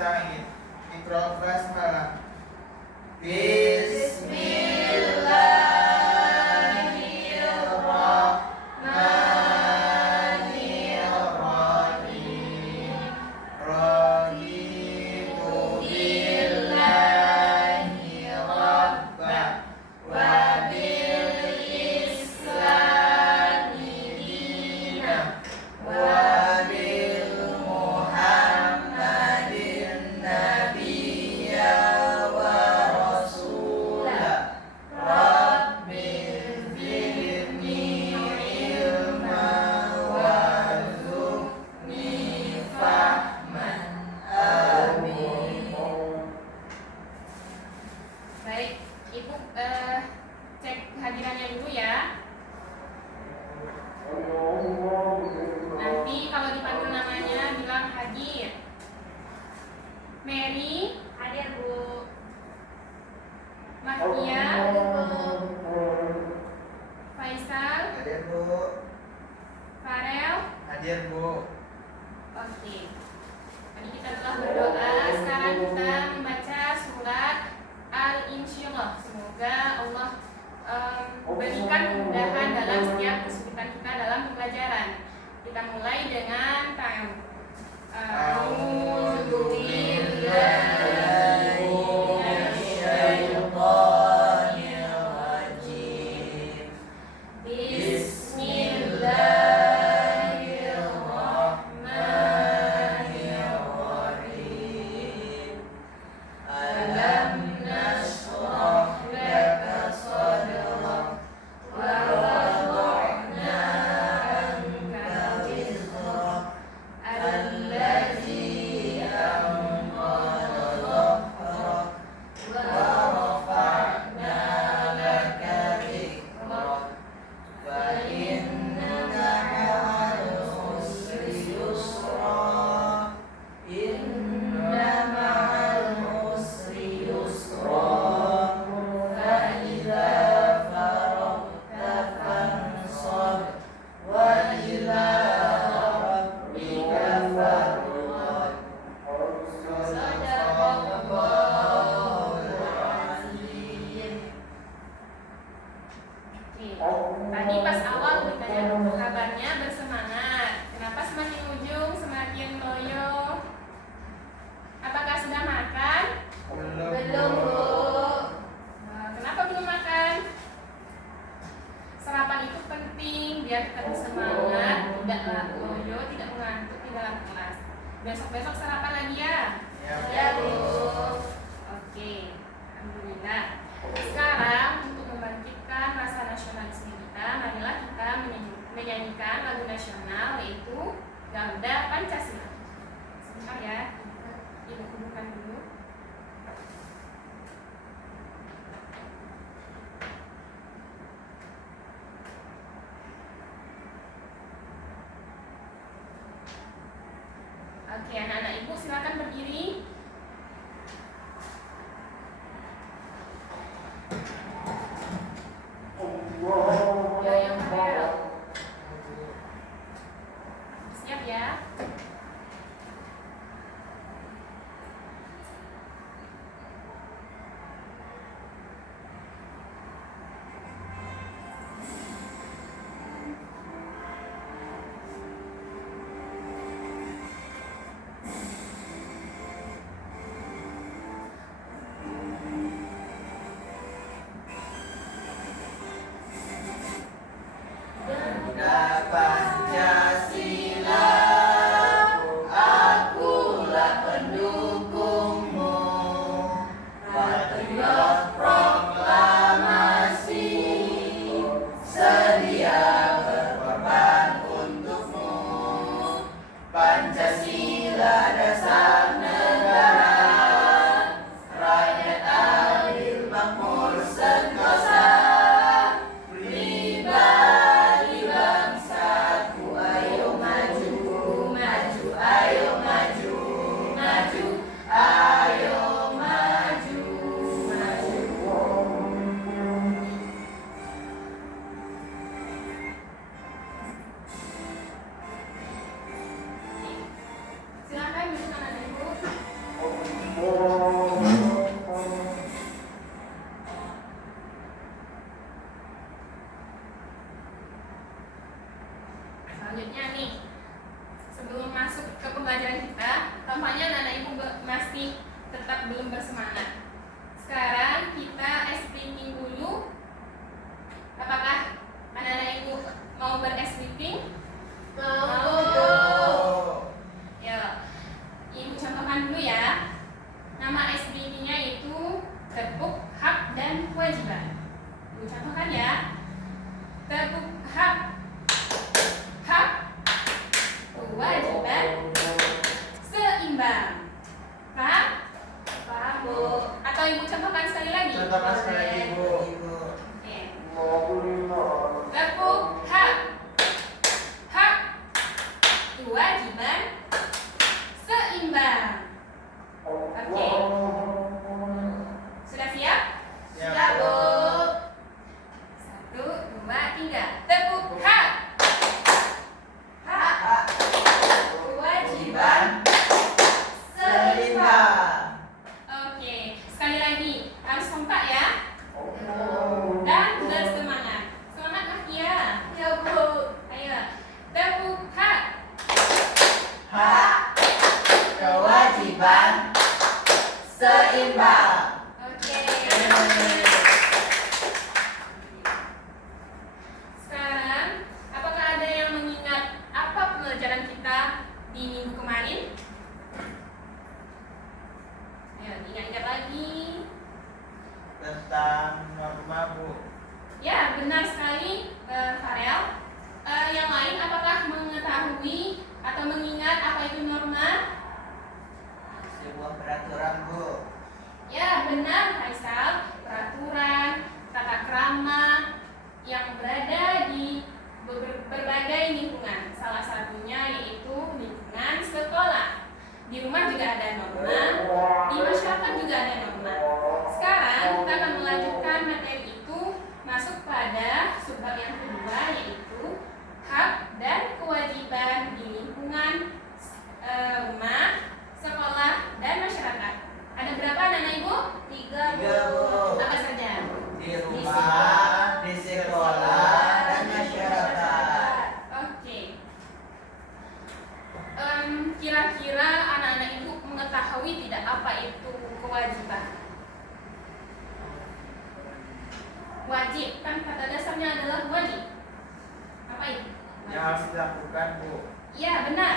nasta'in. Iqra basmalah. Bismillahirrahmanirrahim. Raditu billahi rabba wa bil islami dina wa bil muhammadin nabiyya wa rasula. Rabbi zidni ilma warzuqni fahman. Amin. Baik, Ibu cek kehadirannya dulu ya. Nanti kalau dipanggil namanya bilang hadir. Mary, hadir Bu. Mahia, Faisal, Hadir Bu. Farel. Hadir Bu. Oke. Tadi kita telah berdoa, sekarang kita membaca surat Al-Insyirah. Semoga Allah berikan kemudahan dalam setiap kesulitan kita dalam pembelajaran. Kita mulai dengan A'udzu billahi minasyaitonir rajim. Bismillahirrahmanirrahim. Alam nashrah laka sadrak wa wada'na anka wizrak allazi anqadha dhahrak wa rafa'na laka dhikrak fa inna ma'al usri yusra inna ma'al usri yusra fa idza faragta fansab wa ila rabbika farghab. Sadaqallahul azim. Tadi pas awal ditanya kabarnya bersemangat. Kenapa semakin ujung semakin loyo? Apakah sudah makan? Belum Bu. Kenapa belum makan? Sarapan itu penting biar kita bersemangat, tidak loyo, tidak mengantuk di dalam kelas. Besok-besok sarapan lagi ya? Ya, Bu. Oke, alhamdulillah. Sekarang untuk membangkitkan rasa nasionalisme kita, marilah kita menyanyikan lagu nasional yaitu Garuda Pancasila. Sebentar ya, Ibu kumpulkan dulu. Oke, anak-anak Ibu silakan berdiri. Yoyo Farel. Siap ya? pembelajaran kita. Tampaknya anak-anak ibu masih tetap belum bersemangat. Sekarang kita explaining dulu. Apakah anak-anak ibu mau ber-explaining? Mau. Ya, ibu contohkan dulu ya. Nama SBB-nya itu tepuk hak dan kewajiban. Ibu contohkan ya. Tepuk hak, hak, kewajiban, seimbang. Paham? Paham, Bu. Atau ibu contohkan sekali lagi? Contohkan sekali lagi, Bu. Oke. Tepuk hak, hak, kewajiban, seimbang. Oke. Sudah siap? Siap, Bu. 1, 2, 3. Tepuk hak, hak, Hak, kewajiban, seimbang. Oke, sekali lagi harus kompak ya dan bersemangat. Semangat Mahkia. Ya, Bu. Ayo, tepuk hak, Hak, kewajiban, seimbang. Oke. Sekarang, apakah ada yang mengingat apa pembelajaran kita di minggu kemarin? Ayo, ingat-ingat lagi. Tentang norma, Bu. Ya, benar sekali, Farel. Yang lain, apakah mengetahui atau mengingat apa itu norma? Sebuah peraturan, Bu. Ya, benar, Faisal. Peraturan, tata krama yang berada di berbagai lingkungan. Salah satunya yaitu lingkungan sekolah. Di rumah juga ada norma, di masyarakat juga ada norma. Sekarang kita akan melanjutkan materi itu masuk pada subbab yang kedua, yaitu hak dan kewajiban di lingkungan rumah, sekolah, dan masyarakat. Ada berapa anak-anak ibu? 3, Tiga, Bu. Apa saja? Di rumah, di sekolah, dan masyarakat. Oke. Kira-kira anak-anak ibu mengetahui tidak apa itu kewajiban? Wajib, kan kata dasarnya adalah wajib. Apa itu? Yang harus dilakukan, Bu. Iya, benar.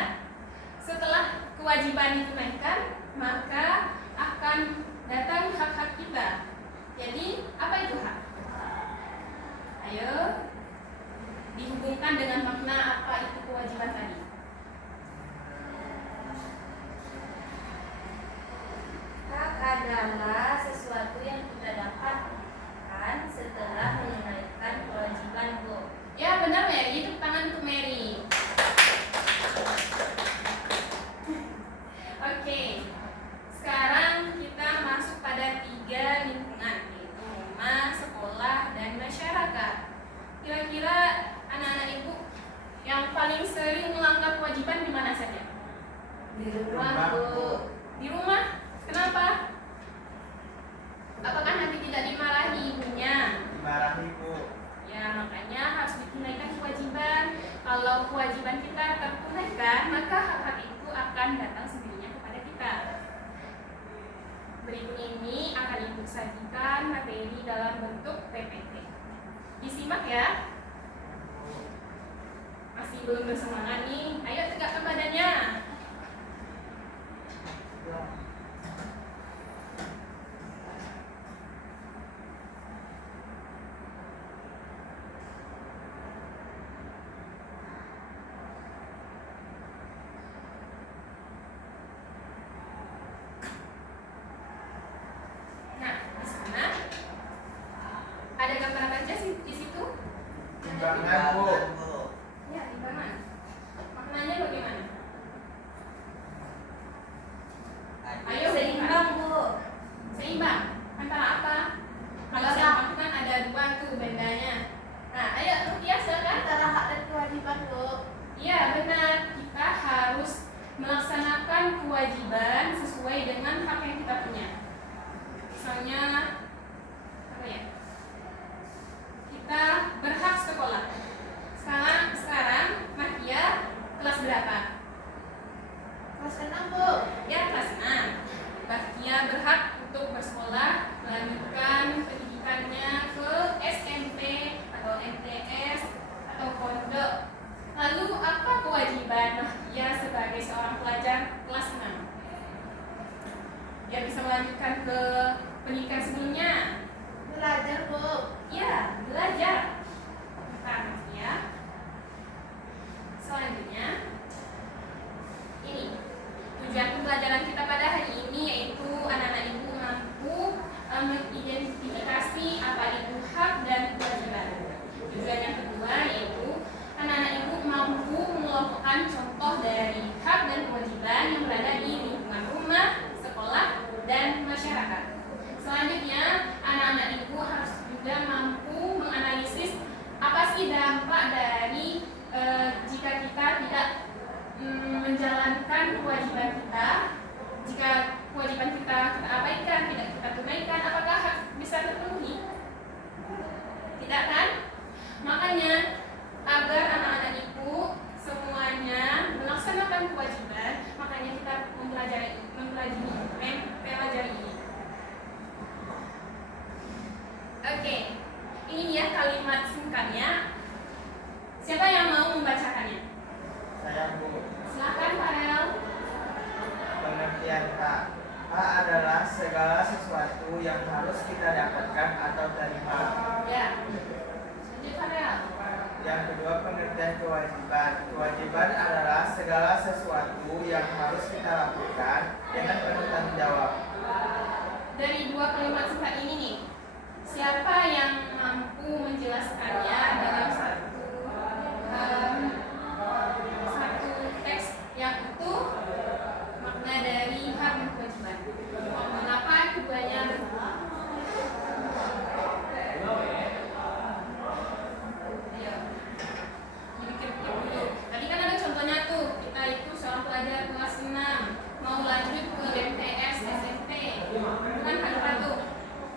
Setelah kewajiban ditunaikan, maka akan datang hak-hak kita. Jadi, apa itu hak? Ayo, dihubungkan dengan makna apa itu kewajiban tadi. Hak adalah sesuatu yang kita dapatkan setelah menunaikan kewajiban, Bu. Ya, benar Mary, tepuk tangan untuk Mary. Oke, sekarang kita masuk pada 3 lingkungan, yaitu rumah, sekolah, dan masyarakat. Kira-kira anak-anak ibu yang paling sering melanggar kewajiban di mana saja? Di Rumah, Bu. Di rumah. Kenapa? Apakah nanti tidak dimarahi ibunya? Dimarahi, Bu. Ya, makanya harus ditunaikan kewajiban. Kalau kewajiban kita tertunaikan, maka hak-hak itu akan datang sendirinya kepada kita. Berikut ini akan ibu sajikan materi dalam bentuk PPT. Disimak ya. Masih belum bersemangat nih? Ayo tegakkan badannya. Nah, di sana ada gambar apa aja sih di situ? Timbangan, Bu. Ya, timbangan. Maknanya bagaimana? Ayo, Seimbang, Bu. Seimbang. Antara apa? Kalau seimbang itu kan ada 2 tuh bandanya. Nah, ayo Rupiah silakan. Antara hak dan kewajiban, Bu. Iya, benar. Kita harus melaksanakan kewajiban sesuai dengan hak yang kita punya. Misalnya apa ya? Kita berhak sekolah. Sekarang Mahia kelas berapa? Kelas Senang, Bu. Ya, kelas 6. Bahtia berhak untuk bersekolah, melanjutkan pendidikannya ke SMP atau MTS atau pondok. Lalu apa kewajiban Bahtia sebagai seorang pelajar kelas 6? Dia bisa melanjutkan ke pendidikan sebelumnya. Belajar, Bu. Ya, belajar. Bentar, ya. Selanjutnya, ini tujuan pembelajaran kita pada hari ini yaitu anak-anak ibu mampu mengidentifikasi apa itu hak dan kewajiban. Tujuan yang kedua yaitu anak-anak ibu mampu mengelompokkan contoh dari hak dan kewajiban yang berada di lingkungan rumah, sekolah, dan masyarakat. Selanjutnya, anak-anak ibu harus juga mampu menganalisis apa sih dampak dari jika kita tidak menjalankan kewajiban kita. Jika kewajiban kita abaikan, tidak kita tunaikan, apakah hak bisa terpenuhi? Tidak kan? Makanya agar anak-anak ibu semuanya melaksanakan kewajiban, makanya kita mempelajari ini. Oke, ini dia kalimat singkatnya. Siapa yang mau membacakannya? Saya, Bu. Silakan, Farel. Pengertian hak. Hak adalah segala sesuatu yang harus kita dapatkan atau terima. Ya. Lanjut, Farel. Yang kedua, pengertian kewajiban. Kewajiban adalah segala sesuatu yang harus kita lakukan dengan penuh tanggung jawab. Dari dua kalimat singkat ini nih, siapa yang mampu menjelaskannya dalam satu teks yang itu makna dari hak dan kewajiban? Mengapa keduanya ayo dipikir-pikir dulu. Tadi kan ada contohnya tuh, kita itu seorang pelajar kelas 6 mau lanjut ke MTS, SMP, itu kan hak kita tuh.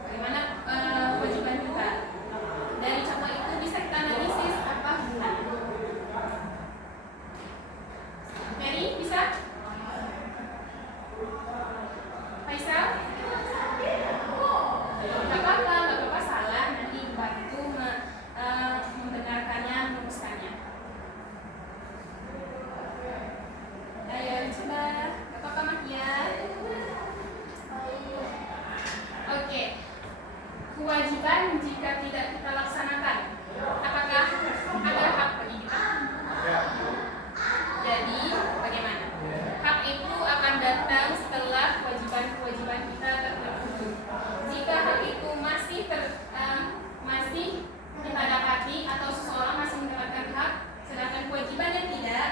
Bagaimana kewajiban kita? Dari contoh itu bisa kita analisis apa bukan. Mary bisa? Faisal? Gak apa-apa salah, nanti bantu mendengarkannya, merumuskannya. Ayo coba, gak apa-apa Makia. Oke. Kewajiban jika tidak kita laksanakan, apakah ada hak bagi kita? Ya. Jadi bagaimana? Hak itu akan datang setelah kewajiban-kewajiban kita terpenuhi. Jika hak itu masih kita dapati atau seseorang masih mendapatkan hak, sedangkan kewajibannya tidak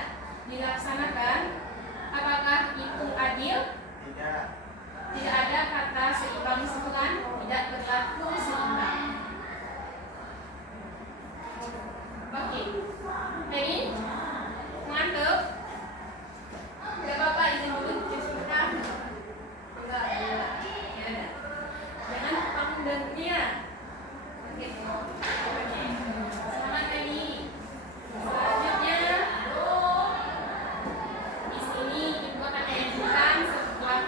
dilaksanakan, apakah itu adil? Tidak. Tidak ada kata seimbang kesimpulan, tidak berlaku seimbang. Oke, Mary, ngantuk? Gak apa-apa, izin dulu cerita. Enggak. Ya udah. Jangan kamu dengarnya. Oke. Selamat Mary. Selanjutnya, di sini ibu akan menyajikan sebuah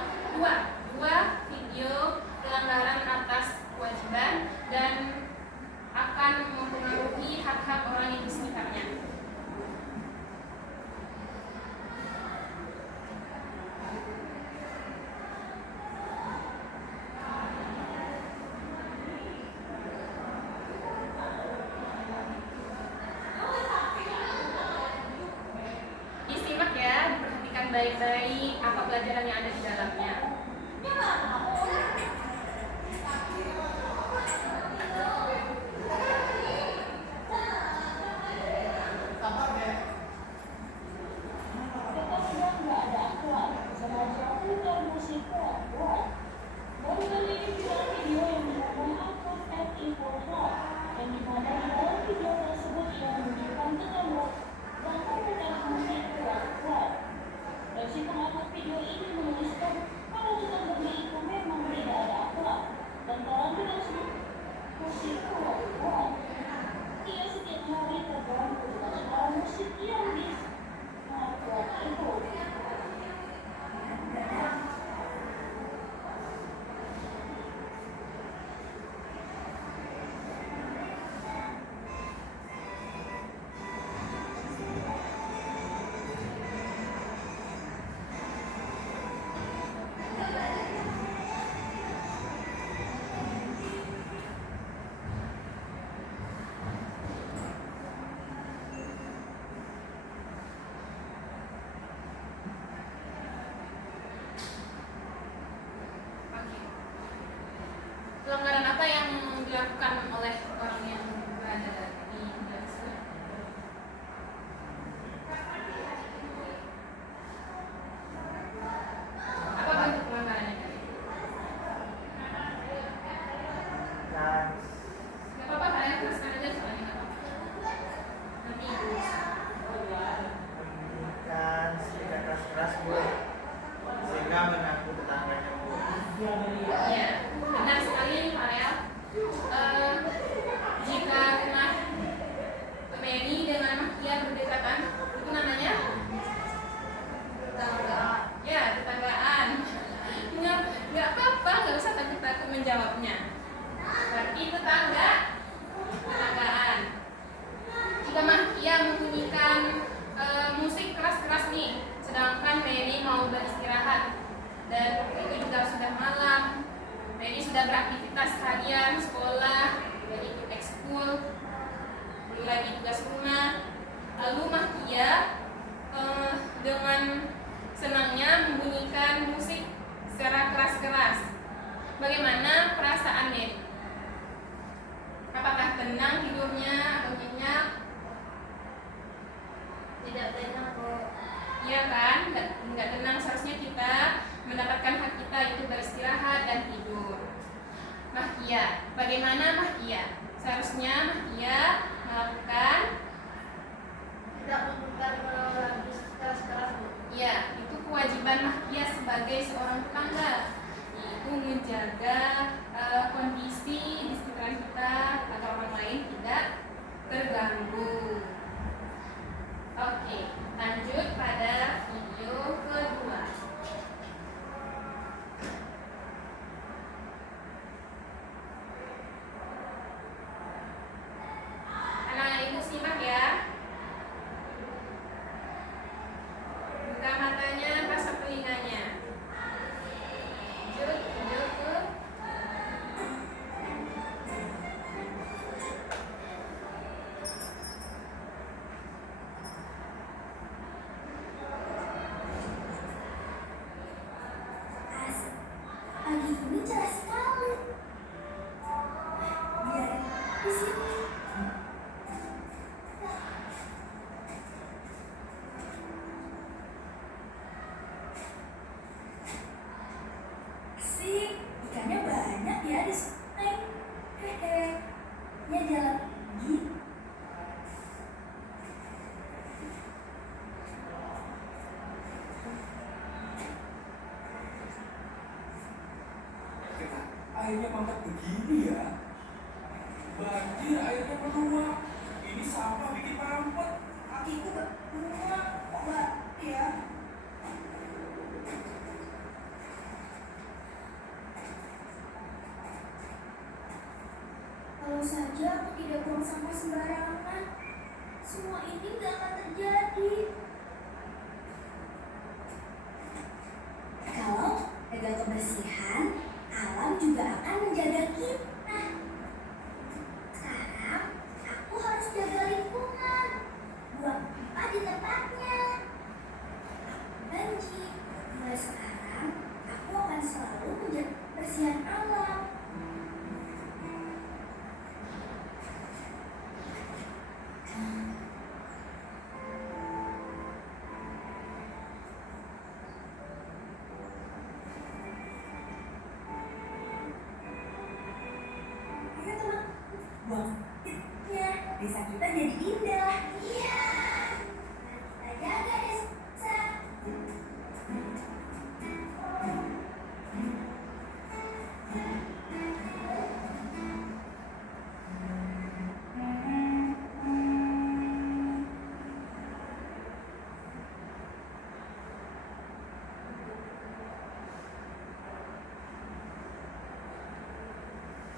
dua video pelanggaran atas kewajiban dan akan mempengaruhi hak-hak orang yang di sekitarnya. Disimak ya, diperhatikan baik-baik apa pelajaran yang ada di dalamnya. juga mengaku tetangganya, Bu. Ya, benar sekali Farel. Jika rumah Mary dengan Mahkia berdekatan, itu namanya tetanggaan. Ya, tetanggaan. Nggak apa-apa, nggak usah takut-takut menjawabnya. Berarti tetanggaan. Jika Mahkia membunyikan musik keras-keras nih, sedangkan Mary mau beristirahat dan itu juga sudah malam. Mary sudah beraktivitas harian, sekolah, dan ikut ekskul, belum lagi tugas rumah. Lalu Mahkia dengan senangnya membunyikan musik secara keras-keras. Bagaimana perasaan Mary? Apakah tenang tidurnya atau nyenyak? Tidak tenang kok. Iya kan? Nggak tenang. Seharusnya kita mendapatkan hak kita, itu beristirahat dan tidur. Mahkia, bagaimana Mahkia? Seharusnya Mahkia melakukan Tidak membuka lagu keras-keras, Bu. ya, itu kewajiban Mahkia sebagai seorang tetangga, yaitu menjaga kondisi di sekitaran kita atau orang lain tidak terganggu. Oke, lanjut pada video kedua. Anak-anak ibu simak ya. Buka matanya, pasang telinganya. Lanjut video ke pagi ini cerah sekali. Biar di sini. Asik, ikannya banyak ya di sungai. Hehe, ya jalan lagi. Airnya mampet begini ya. Banjir, airnya meluap. Ini sampah bikin mampet. Kakiku berbuah, obat ya. Kalau saja aku tidak buang sampah sembarangan, semua ini tidak akan terjadi. Kalau jaga kebersihan, alam juga akan menjaga kita. Sekarang aku harus jaga lingkungan, buang pipa di tempatnya. Janji, mulai sekarang aku akan selalu menjaga kebersihan alam. Ayo teman, buang sampahnya, desa kita jadi indah. Iya, kita jaga desa.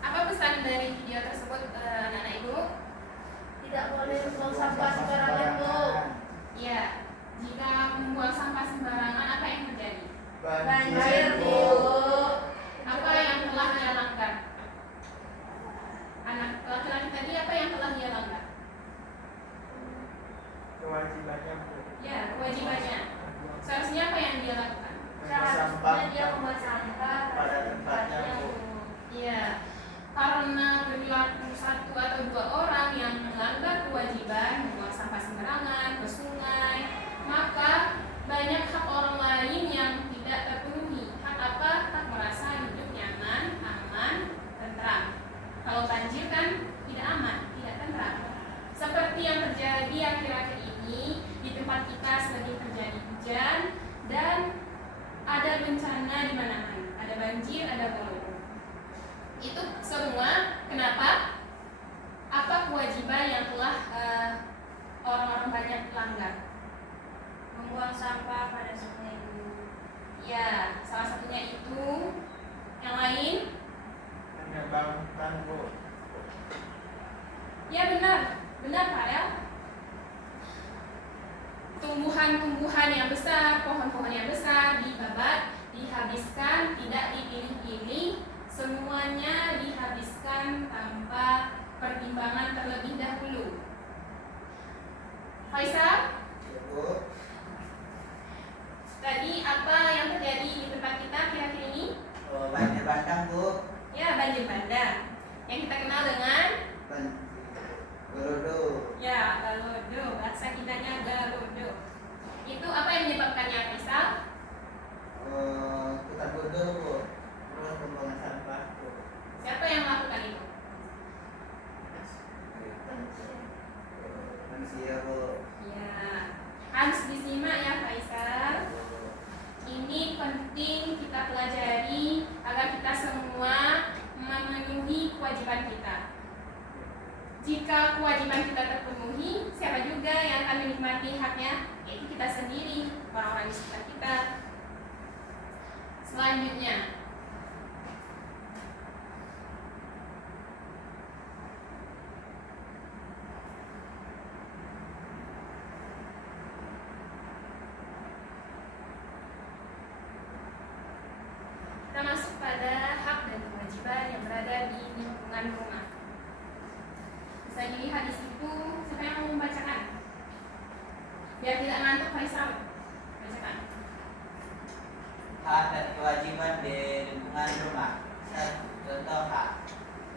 apa pesan dari video tersebut anak-anak ibu? Tidak boleh buang sampah sembarangan, Bu. Ya, jika membuang sampah sembarangan apa yang terjadi? Banjir, Bu. Apa yang telah dia langgar? Anak laki-laki tadi apa yang telah dia langgar? Kewajibannya, Bu. Ya, kewajibannya. Seharusnya apa yang dia lakukan? Seharusnya dia membuang sampah pada tempatnya, Bu. Iya, karena berlaku satu atau dua orang yang melanggar kewajiban membuang sampah sembarangan ke sungai, maka banyak hak orang lain yang tidak terpenuhi. bencana di mana-mana. Ada banjir, ada banjir. Itu semua kenapa? Apa kewajiban yang telah orang-orang banyak langgar? Membuang sampah pada sungai itu. Ya, salah satunya itu. Yang lain? Menebang tanggul. Ya benar Pak ya. Tumbuhan-tumbuhan yang besar, pohon-pohon yang besar dibabat, dihabiskan, tidak dipilih-pilih, semuanya dihabiskan tanpa pertimbangan terlebih dahulu. Faisal, Ya, Bu. tadi apa yang terjadi di tempat kita akhir-akhir ini? Oh, banjir bandang, Bu. Ya, banjir bandang yang kita kenal dengan Gerodo. ya galodo, bahasa kitanya galodo. Itu apa yang menyebabkannya, Faisal? Putar bodoh, Bu. Terus pembuangan sampah, Bu. Siapa yang melakukan itu? Manusia, Bu. Ya, harus disimak ya Faisal. Ini penting kita pelajari agar kita semua memenuhi kewajiban kita. Jika kewajiban kita terpenuhi, siapa juga yang akan menikmati haknya? Yaitu kita sendiri, orang-orang di sekitar kita. Selanjutnya, kita masuk pada hak dan kewajiban yang berada di lingkungan rumah. Bisa dilihat di situ, siapa yang mau membacakan? Biar tidak ngantuk, Faisal. Bacakan. Hak dan kewajiban di lingkungan rumah. Contoh hak: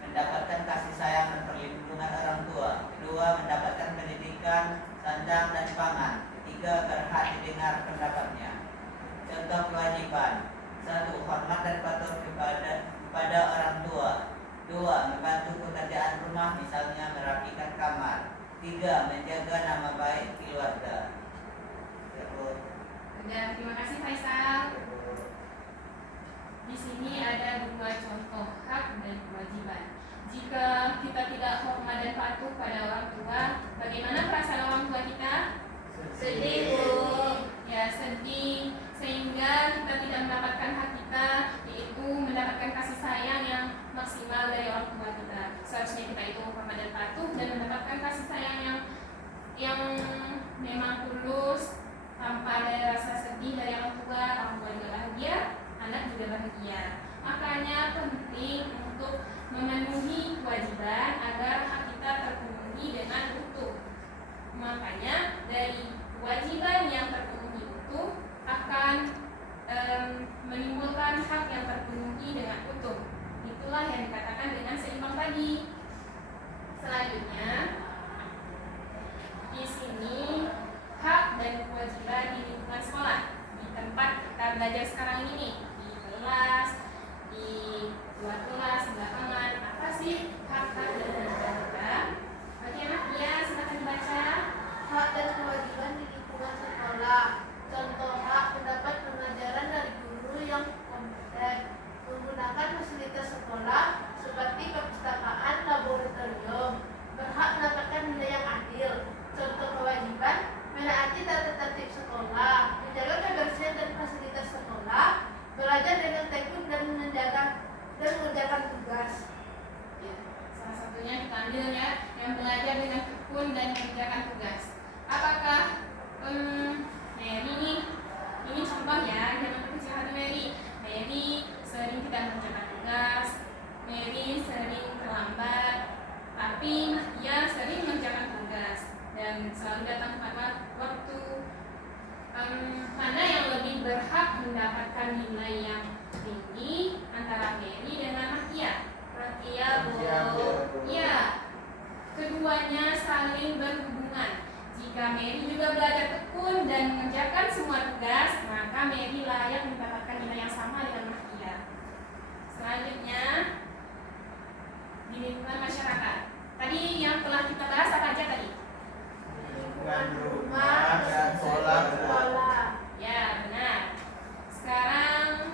mendapatkan kasih sayang dan perlindungan orang tua. Kedua, mendapatkan pendidikan, sandang dan pangan. Ketiga, berhak didengar pendapatnya. Contoh kewajiban: 1. Hormat dan patuh kepada orang tua. 2. Membantu pekerjaan rumah, misalnya merapikan kamar. 3. Menjaga nama baik keluarga. Ya, Bu. Udah, terima kasih Faisal. Ya, Bu. Di sini ada 2 contoh hak dan kewajiban. Jika kita tidak hormat dan patuh pada orang tua, bagaimana perasaan orang tua kita? Sedih, Bu. Ya, sedih, sehingga kita tidak mendapatkan hak kita, yaitu mendapatkan kasih sayang yang maksimal dari orang tua kita. Seharusnya kita itu hormat dan patuh dan mendapatkan kasih sayang yang memang tulus, tanpa ada rasa sedih dari orang tua juga bahagia, anak juga bahagia. Makanya penting untuk memenuhi kewajiban agar hak kita terpenuhi dengan utuh. Makanya dari kewajiban yang terpenuhi utuh akan menimbulkan hak yang terpenuhi dengan utuh. Itulah yang dikatakan dengan seimbang tadi. Selanjutnya, di sini hak dan kewajiban di lingkungan sekolah, di tempat kita belajar sekarang ini nih, di kelas, di luar kelas, di lapangan. Apa sih hak-hak dan kewajiban kita? Bagaimana? Ya, silakan dibaca. Hak dan kewajiban di lingkungan sekolah. Contoh hak: mendapat pengajaran dari guru yang kompeten, menggunakan fasilitas sekolah seperti perpustakaan, laboratorium, berhak mendapatkan nilai yang adil. Contoh kewajiban: menaati tata tertib sekolah, menjaga kebersihan dan fasilitas sekolah, belajar dengan tekun dan mengerjakan tugas. Ya, salah satunya kita ambil ya, yang belajar dengan tekun dan mengerjakan tugas. Apakah Mary ini contoh ya, jangan kecil hati Mary. Mary sering tidak mengerjakan tugas, Mary sering terlambat, tapi dia sering mengerjakan tugas dan selalu datang tepat waktu. Mana yang lebih berhak mendapatkan nilai yang tinggi antara Mary dengan Mahia? Mahia, Bu. Ya, keduanya saling berhubungan. Jika Mary juga belajar tekun dan mengerjakan semua tugas, maka Mary layak mendapatkan nilai yang sama dengan Mahia. Selanjutnya, di lingkungan masyarakat. Tadi yang telah kita bahas apa aja tadi? Lingkungan rumah dan sekolah. Ya, benar. Sekarang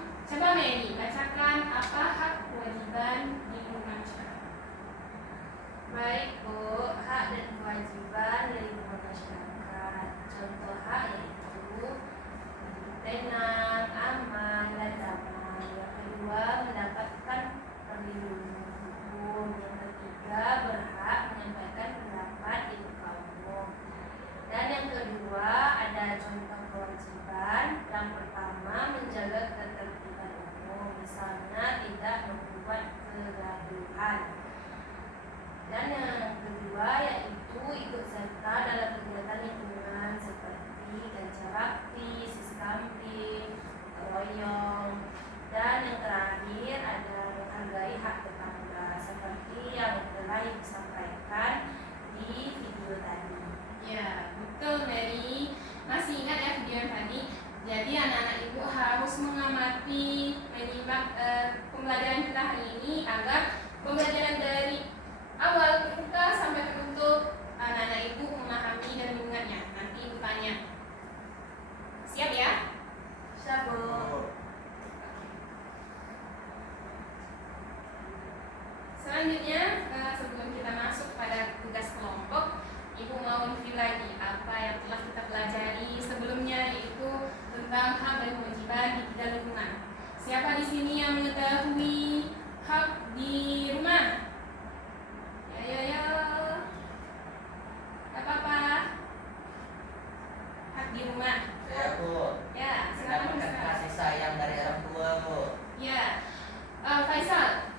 menyimak pembelajaran kita hari ini agar pembelajaran dari awal buka sampai penutup anak-anak ibu memahami dan mengingatnya. Nanti ibu tanya. Siap ya? Siap, Bu. Selanjutnya, sebelum kita masuk pada tugas kelompok, ibu mau review lagi apa yang telah kita pelajari sebelumnya, yaitu tentang hak dan kewajiban di bidang lingkungan. Siapa di sini yang mengetahui hak di rumah? Ya. Gak apa-apa. Hak di rumah. Saya Bu, Ya, silakan mendapatkan Faisal. kasih sayang dari orang tua Bu. Ya, Faisal.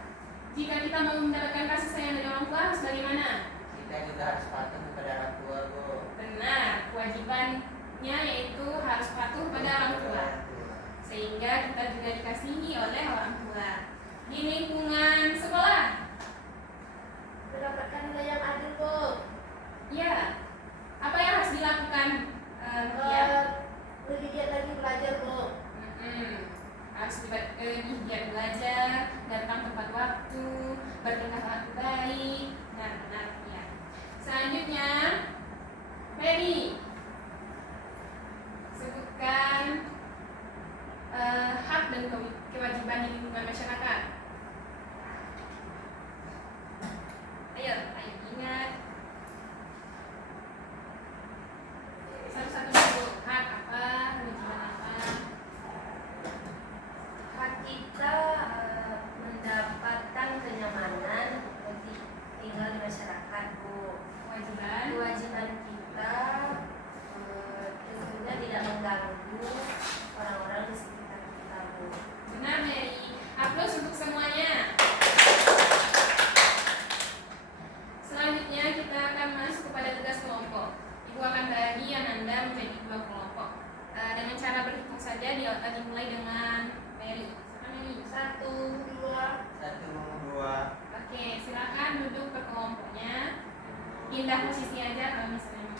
Jika kita mau mendapatkan kasih sayang dari orang tua harus bagaimana? Kita juga harus patuh kepada orang tua Bu. Benar, kewajibannya yaitu harus patuh pada orang tua, sehingga kita juga dikasihi oleh orang tua. Di lingkungan sekolah, Mendapatkan nilai yang adil, Bu. ya, apa yang harus dilakukan? Ya, Lebih giat lagi belajar, Bu. harus lebih giat belajar, datang tepat waktu, bertingkah laku baik. Benar, ya. Selanjutnya, Mary, sebutkan hak dan kewajiban di lingkungan masyarakat. Ayo ingat. Satu-satu dulu. Hak apa? Kewajiban apa? Hak kita mendapatkan kenyamanan untuk tinggal di masyarakat, Bu. Kewajiban kita tentunya tidak mengganggu orang-orang di sekitar kita, Bu. Benar, Mary. Aplaus untuk semuanya. Selanjutnya kita akan masuk kepada tugas kelompok. Ibu akan bagi Ananda menjadi 2 kelompok. Dengan cara berhitung saja dimulai dengan Mary. Silakan Mary. 1, 2. 1, 2. Oke, silakan duduk ke kelompoknya. Pindah posisi aja kalau misalnya mau.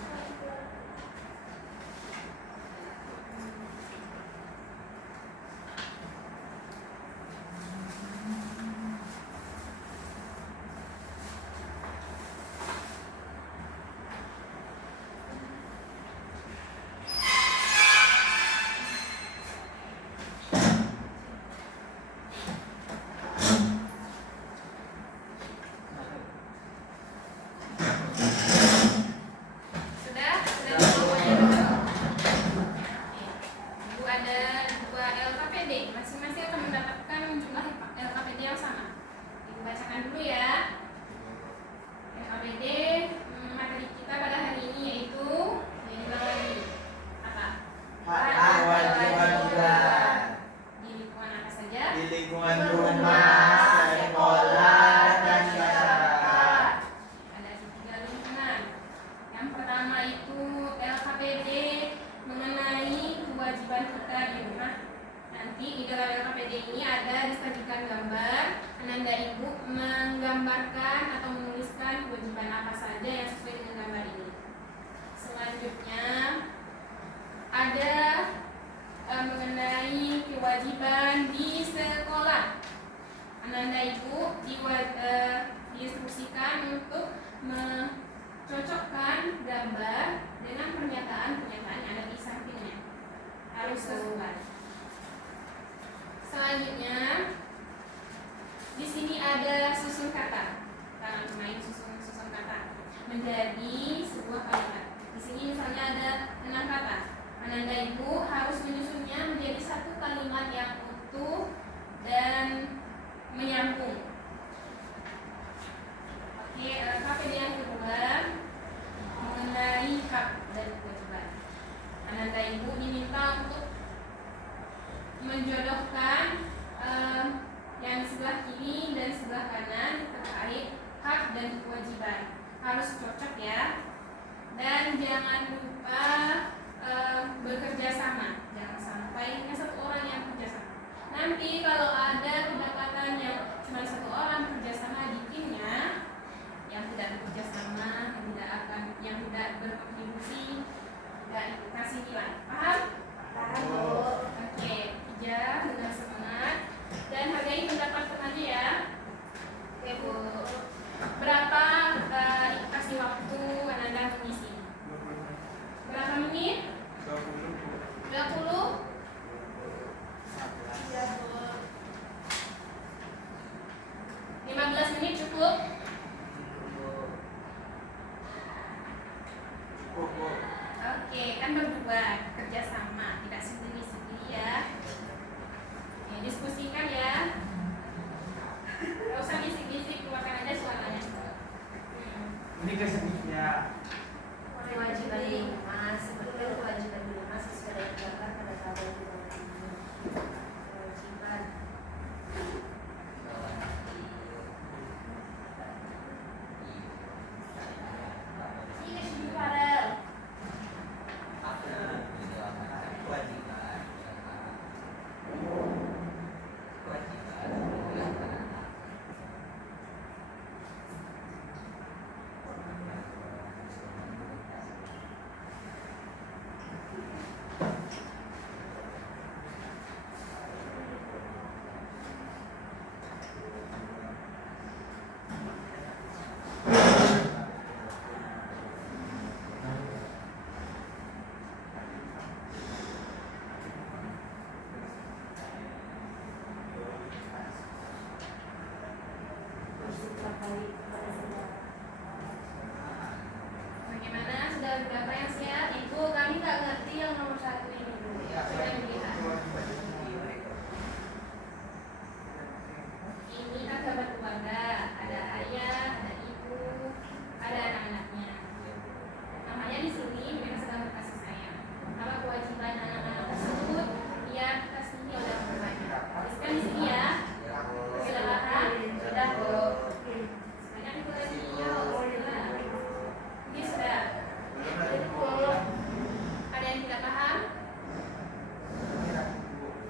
Sudah di kelompoknya duduk. Oke. Ibu ada 2 LKPD, masing-masing akan mendapatkan jumlah LKPD yang sama. Ibu bacakan dulu ya. LKPD materi kita pada hari ini yaitu apa? Hak dan kewajiban Di lingkungan apa saja? di lingkungan rumah, sekolah, dan masyarakat. Ada di 3 lingkungan. Yang pertama itu LKPD mengenai kewajiban kita di rumah. Nanti di dalam LKPD ini ada disajikan gambar. Ananda ibu menggambarkan atau menuliskan kewajiban apa saja yang sesuai dengan gambar ini. Selanjutnya ada mengenai kewajiban di sekolah. Ananda ibu diinstruksikan untuk mencocokkan gambar dengan pernyataan-pernyataan yang ada di sampingnya. Harus sesuai. Selanjutnya di sini ada susun kata. Kita main susun kata menjadi sebuah kalimat. Di sini misalnya ada 6 kata. Ananda ibu harus menyusunnya menjadi 1 kalimat yang utuh dan menyambung. Oke, KPD yang kedua mengenai hak dan kewajiban. Ananda ibu diminta untuk menjodohkan yang sebelah kiri dan sebelah kanan terkait hak dan kewajiban. Harus cocok ya. Dan jangan lupa bekerja sama. Jangan sampai hanya 1 orang yang bekerja sama. Nanti kalau ada kedapatan yang cuma 1 orang bekerja sama di timnya, yang tidak bekerja sama, yang tidak berkontribusi, tidak dikasih nilai. Paham? Paham, Bu. Oke, kerja dengan semangat dan Cukup? Cukup, Bu. Oke, kan berdua kerja sama, tidak sendiri-sendiri ya. Oke, diskusikan ya. Gak usah bisik-bisik, keluarkan aja suaranya. Ini kesedihnya. Kewajiban di rumah, sebetulnya kewajiban di rumah sesuai dengan ditetapkan pada tahun 2005. Kewajiban Ini sedih Farel. bersikap baik kepada saudara. Bagaimana? Sudah berapa yang siap? Ibu, kami tak ngerti yang nomor 1 ini, Bu. Coba dilihat. Ini kan gambar keluarga. Ada ayah, ada ibu, ada anak-anaknya. Namanya di sini mereka sedang berkasih sayang. Apa kewajiban anak-anak tersebut? Biar kita sini oleh orang tuanya. Tuliskan di sini ya. Sudah paham? Sudah, Bu. Sebanyak itu lagi. Yuk, sudah. Ini sudah. Ada yang tidak paham?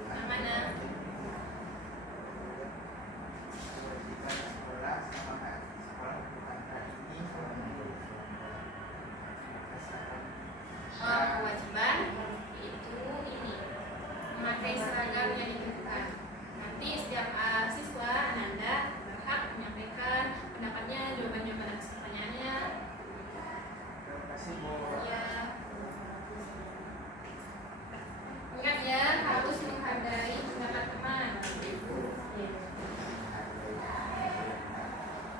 Yang mana? Oh, kewajiban itu ini memakai seragam yang ditentukan. Nanti setiap siswa Anda berhak menyampaikan pendapatnya, jawaban-jawaban atas pertanyaannya. Terima kasih, Bu. Ya. Ingat ya, harus menghargai pendapat teman.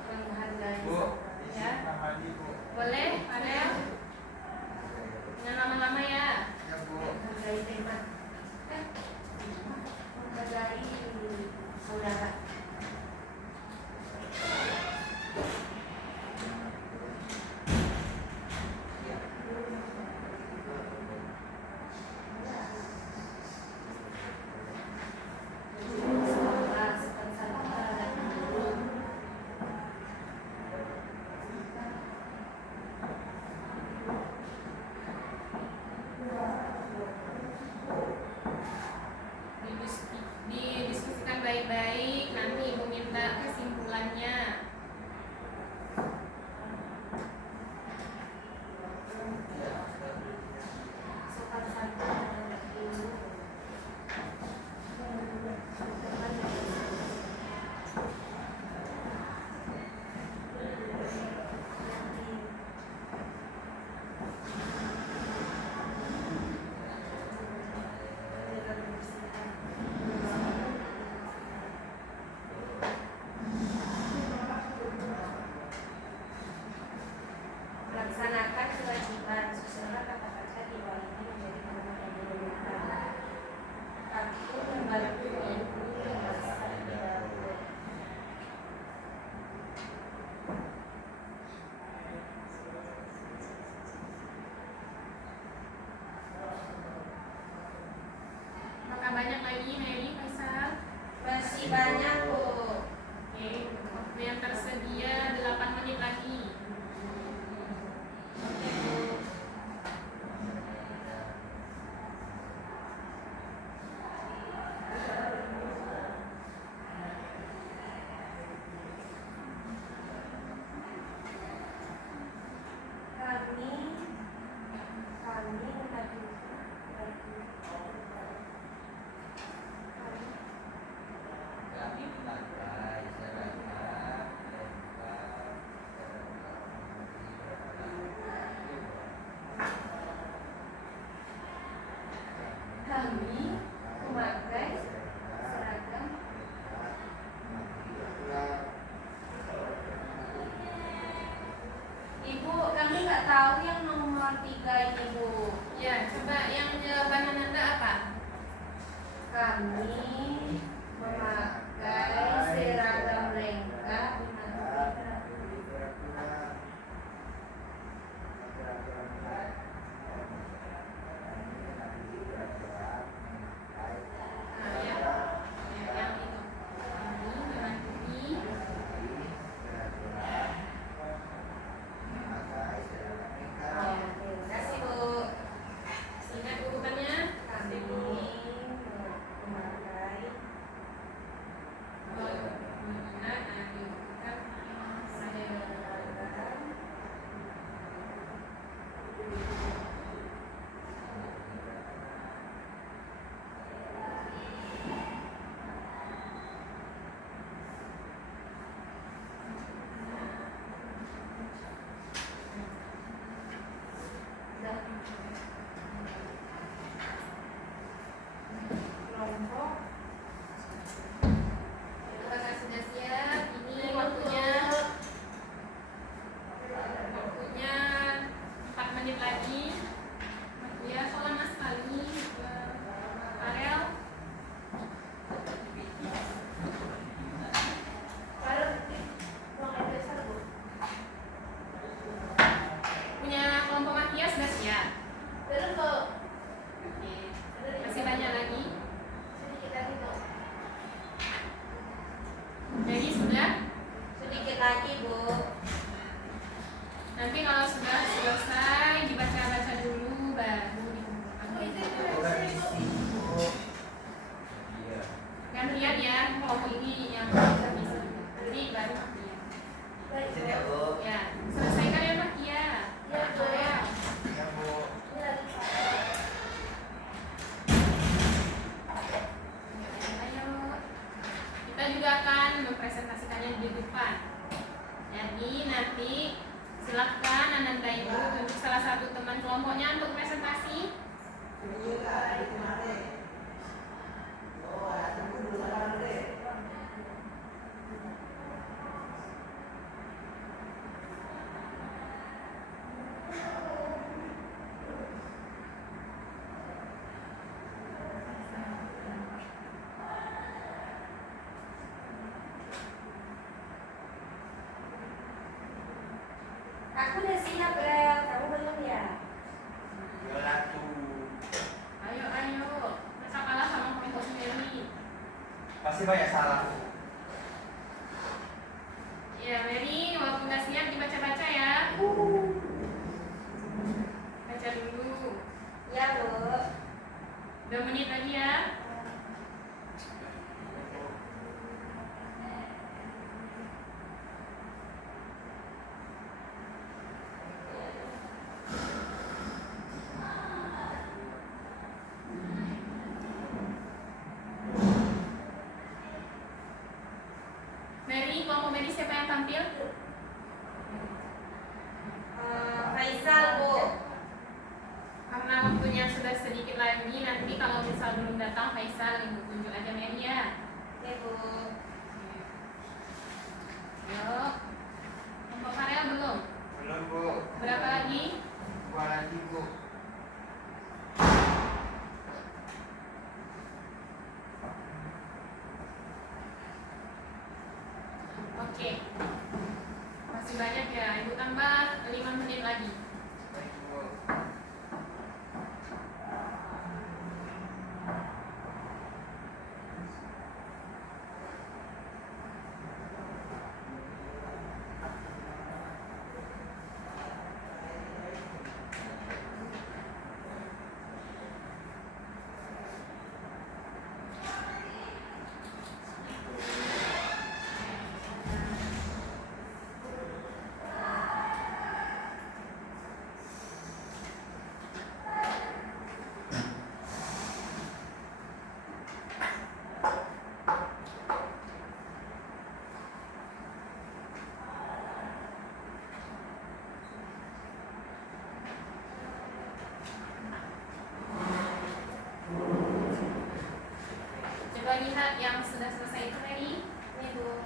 Menghargai Bu, saudara. Ya. Ramadi, Bu. Boleh, Farel? Jangan lama-lama ya. Ya, Bu. Menghargai teman, menghargai saudara. Sekolah, sepanjang dan guru. Didiskusikan baik-baik, nanti ibu minta kesimpulannya. Sopan santun dan guru. Teman dan melaksanakan kewajiban susunan kata-kata di bawah ini menjadi kalimat yang dirumuskan. Aku membantu ibu memasak di dapur. Apakah banyak lagi, Mary, Faisal? Masih banyak, Bu. Oke, waktu yang tersedia 8 menit lagi. Oke, Bu. Kami Kami tahu yang nomor 3 ini, Bu. Ya, coba yang jawaban Ananda apa? Kami memakai seragam lengkap mematuhi peraturan. Nah, ya. Ya, yang itu. Kami mematuhi. Ya, terima kasih, Bu. Ingat urutannya? Kami memakai Ingat, nah, diurutan. seragam kelompok. Apakah sudah siap? Ini waktunya 4 menit lagi. Ya, kok lama sekali. Ariel, Kalau uang dasar, Bu. punya kelompok Makia sudah siap? Belum, Bu. Oke. Masih banyak lagi. Sedikit lagi, Bu. Jadi sudah. Sedikit lagi, Bu. Nanti kalau sudah selesai dibaca-baca dulu baru dikumpulkan. Kan lihat ya kelompok ini yang bisa nanti baru Makia. Izin ya, Bu. Ya, selesaikan ya Makia. Ya, Bu. Ya. Ya, Bu. Ini lagi, Pak. Ayo. Kita juga akan mempresentasikannya di depan. Jadi nanti silakan Ananda Ibu tunjuk salah satu teman kelompoknya untuk presentasi. Aku udah siap, Rel. Kamu belum ya? Yola tuh. Ayo, ayo. Masa kalah sama kelompok sendiri. Pasti banyak salah. Ya, Mary, walaupun nggak siap dibaca-baca ya. Baca dulu. Ya, Bu. 2 menit lagi ya. Mary, kelompok Mary siapa yang tampil? Faisal, Bu. Karena waktunya sudah sedikit lagi, nanti kalau misal belum datang Faisal, Ibu tunjuk aja Mary ya. Oke, Bu. Yuk. Kelompok Farel belum? Belum, Bu. Berapa lagi? 2 lagi, Bu. Oke. Masih banyak ya, Ibu tambah 5 menit lagi. Baik, Bu. Coba lihat yang sudah selesai itu Mary. Ini, Bu.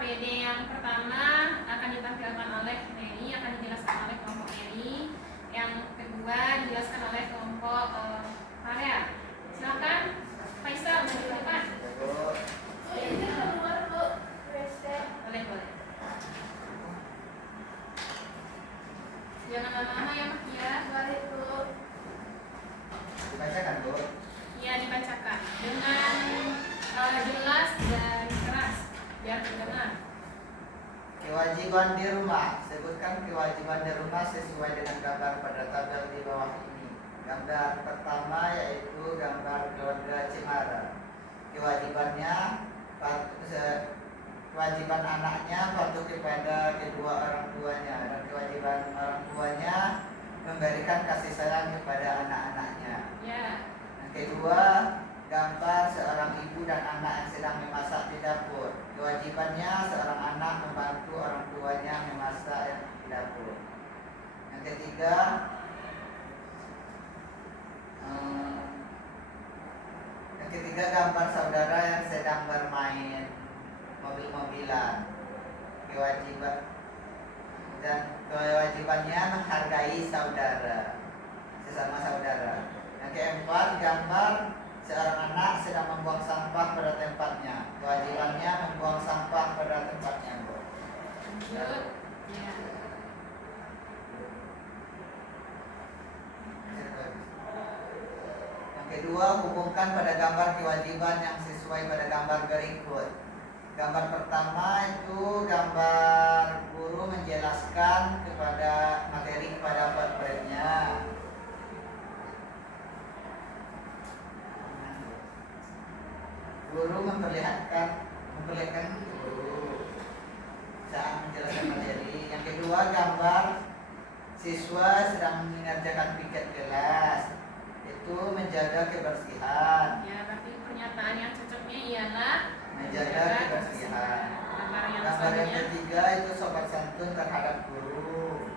KPD yang pertama akan ditampilkan oleh Neni, akan dijelaskan oleh kelompok Neni. Yang kedua dijelaskan oleh kelompok Maria. Silakan Faisal menjelaskan. Ini keluar Bu. Reset. Boleh. Jangan lama-lama ya Mak ya. Balik Bu. Dibacakan, Bu. Iya, dibacakan dengan jelas dan keras biar terdengar. Kewajiban di rumah. Sebutkan kewajiban di rumah sesuai dengan gambar pada tabel di bawah ini. Gambar pertama yaitu gambar keluarga Cemara. Kewajiban anaknya patuh kepada kedua orang tuanya, dan kewajiban orang tuanya memberikan kasih sayang kepada anak-anaknya. Ya. Yang kedua, gambar seorang ibu dan anak yang sedang memasak di dapur. Kewajibannya seorang anak membantu orang tuanya memasak di dapur. Yang ketiga, gambar saudara yang sedang bermain mobil-mobilan. Kewajibannya menghargai sesama saudara. Yang keempat, gambar seorang anak sedang membuang sampah pada tempatnya. Kewajibannya membuang sampah pada tempatnya, Bu. Lanjut. Ya. Yang kedua, hubungkan pada gambar kewajiban yang sesuai pada gambar berikut. Gambar pertama itu gambar guru menjelaskan kepada materi kepada muridnya. Guru memperlihatkan guru saat menjelaskan materi. Yang kedua, gambar siswa sedang mengerjakan piket kelas, itu menjaga kebersihan. Ya, berarti pernyataan yang cocoknya ialah Menjaga kebersihan. Gambar yang Gambar yang selanjutnya. ketiga itu sopan santun terhadap guru.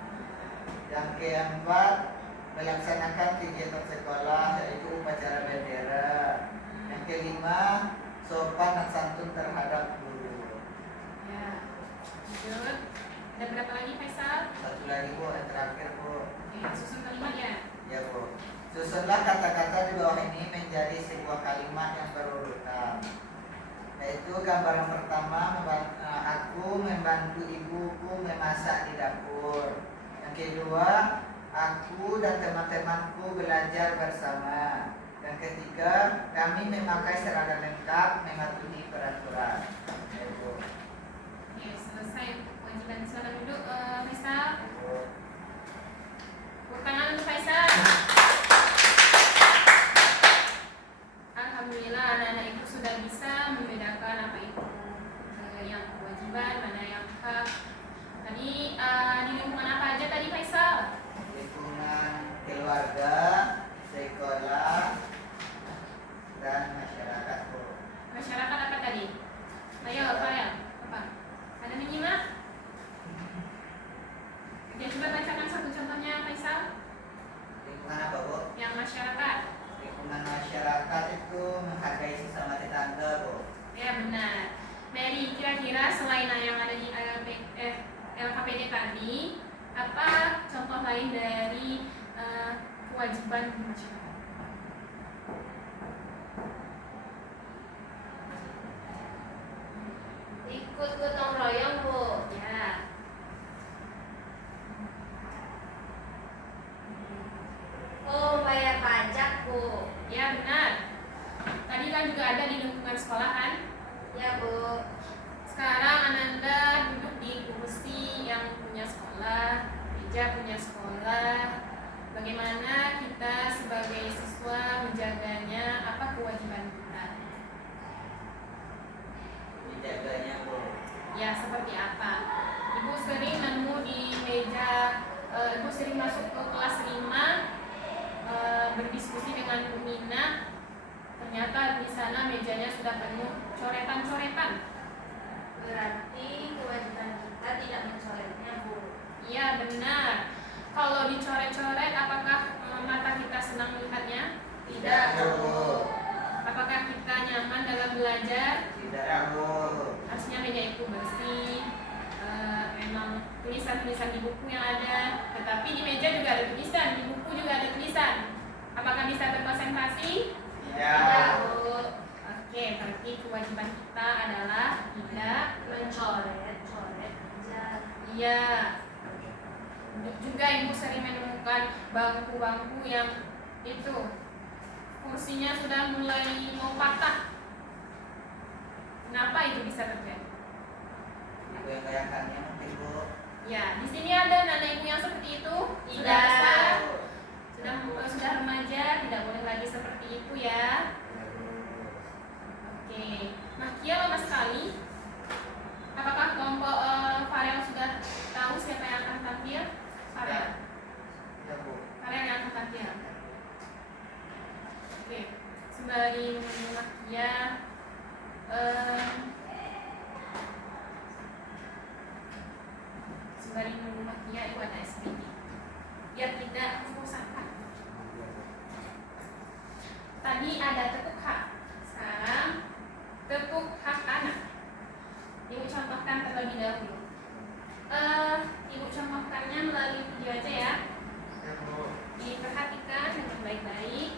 Yang keempat, melaksanakan kegiatan sekolah yaitu upacara bendera. Yang kelima, sopan dan santun terhadap guru. Ya. Lanjut. Ada berapa lagi Faisal? Satu lagi, Bu, yang terakhir, Bu. Oke, susun kalimat ya. Ya, Bu. Susunlah kata-kata di bawah ini menjadi sebuah kalimat yang berurutan. Yaitu gambar yang pertama, aku membantu ibuku memasak di dapur. Yang kedua, aku dan teman-temanku belajar bersama. Yang ketiga, kami memakai seragam lengkap mematuhi peraturan. Ya, Bu. Oke, selesai untuk kewajiban. Silakan duduk Faisal. Tepuk tangan untuk Faisal. Alhamdulillah anak-anak ibu sudah bisa membedakan apa itu yang kewajiban, mana yang hak. Tadi di lingkungan apa aja tadi Faisal? Lingkungan keluarga, sekolah, dan masyarakat, Bu. Masyarakat apa tadi? Ayo, Faisal. Apa? Ada menyimak? Dia coba bacakan satu contohnya Faisal. Lingkungan apa, Bu? Yang masyarakat. Lingkungan masyarakat itu menghargai sesama tetangga, Bu. Ya benar. Mary, kira-kira selain yang ada di LKPD tadi, apa contoh lain dari kewajiban di masyarakat? Ikut gotong royong Bu. Ya. Oh, bayar pajak Bu. Ya benar. Tadi kan juga ada di lingkungan sekolah kan? Ya Bu. Sekarang Ananda duduk di kursi yang punya sekolah, Meja punya sekolah. Bagaimana kita sebagai siswa menjaganya? Apa kewajiban kita? Dijaganya, Bu. Ya seperti apa? Ibu sering nemu di meja, ibu sering masuk ke kelas 5 berdiskusi dengan Bu Mina. Ternyata di sana mejanya sudah penuh coretan-coretan. Berarti kewajiban kita tidak mencoretnya Bu. Iya benar. Kalau dicoret-coret, apakah mata kita senang melihatnya? Tidak, Bu. Apakah kita nyaman dalam belajar? Tidak, Bu. Harusnya meja itu itu bersih, memang tulisan-tulisan di buku yang ada, tetapi di meja juga ada tulisan, di buku juga ada tulisan. Apakah bisa berkonsentrasi? Iya. Oke, berarti kewajiban kita adalah tidak mencoret-coret aja. iya. Juga ibu sering menemukan bangku-bangku yang itu kursinya sudah mulai mau patah. Kenapa itu bisa terjadi? Ibu yang kayakannya mungkin Bu. Ya, di sini ada anak ibu yang seperti itu, sudah besar, sudah remaja, tidak boleh lagi seperti itu ya. Oke, nah Kia lama sekali. Apakah kelompok Farel sudah tahu siapa yang akan tampil? Farel, Iya Bu. Farel yang akan tampil. Oke, sembari menyimak Kia, sembari menyimak Kia itu ada SPG. Biar tidak membosankan. Tadi ada tepuk hak, sekarang tepuk hak anak. Ibu contohkan terlebih dahulu. Ibu contohkannya melalui video aja ya. Iya Bu. Diperhatikan dengan baik-baik.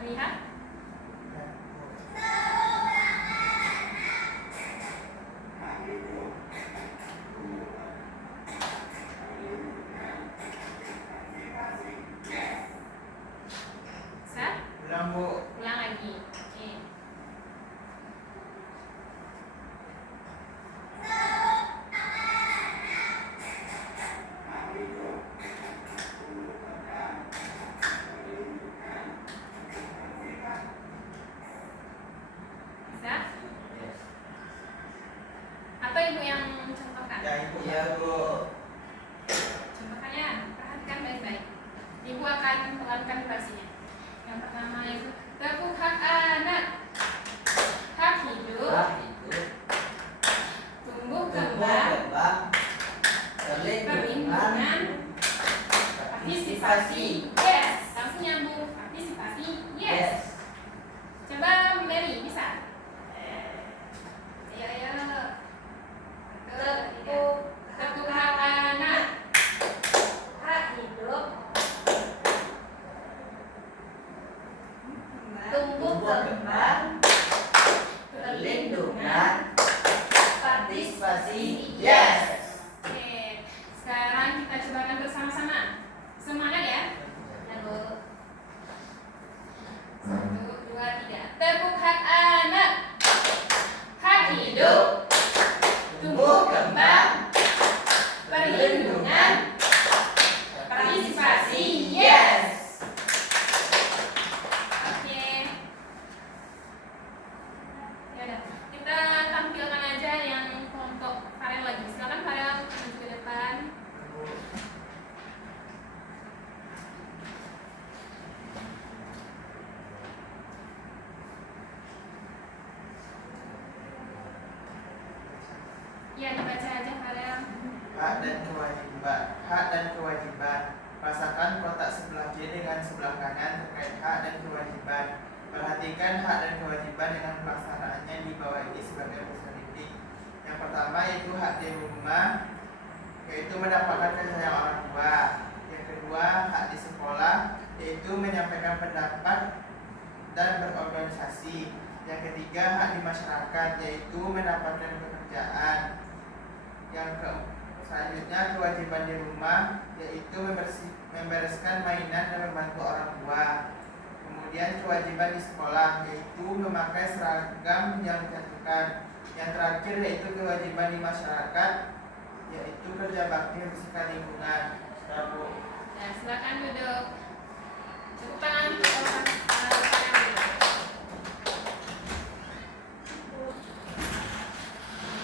Terlihat? Iya Bu. Bisa? Ulang Bu. Ulang lagi. Oke. Bisa? Yes. Atau ibu yang contohkan? Ya Ibu. Iya Bu. Contohnya, perhatikan baik-baik. Ibu akan pelankan durasinya. Yang pertama itu tepuk hak anak, hak hidup, Hak hidup, tumbuh tumbuh kembang, kembang, perlindungan, perlindungan, partisipasi. Yes, langsung nyambung. Partisipasi. Yes. Coba Mary, bisa? Ayo, ayo. Tepuk hak anak, Hak hidup, tumbuh kembang, perlindungan, partisipasi. Yes. Oke, sekarang kita cobakan bersama-sama. Semangat ya. ya Bu. 1, 2, 3. Tepuk hak anak, hak hidup, tumbuh kembang, perlindungan, partisipasi. Yes. Oke. Ya udah, kita tampilkan aja yang kelompok Farel lagi. Silakan Farel maju ke depan. Bu. Ya, dibaca aja Farel. Hak dan kewajiban. Hak dan kewajiban. Rasakan kotak sebelah kiri dengan sebelah kanan terkait hak dan kewajiban. Perhatikan hak dan kewajiban dengan pelaksanaannya di bawah ini sebagai pesan didik. Yang pertama yaitu hak di rumah, yaitu mendapatkan kasih sayang orang tua. Yang kedua hak di sekolah, yaitu menyampaikan pendapat dan berorganisasi. Yang ketiga hak di masyarakat, yaitu mendapatkan pekerjaan. Selanjutnya kewajiban di rumah, yaitu membereskan mainan dan membantu orang tua. Kemudian kewajiban di sekolah, yaitu memakai seragam yang ditentukan. Yang terakhir yaitu kewajiban di masyarakat, yaitu kerja bakti membersihkan lingkungan. Sudah Bu. Nah, silakan duduk. Tepuk tangan untuk orang yang duduk.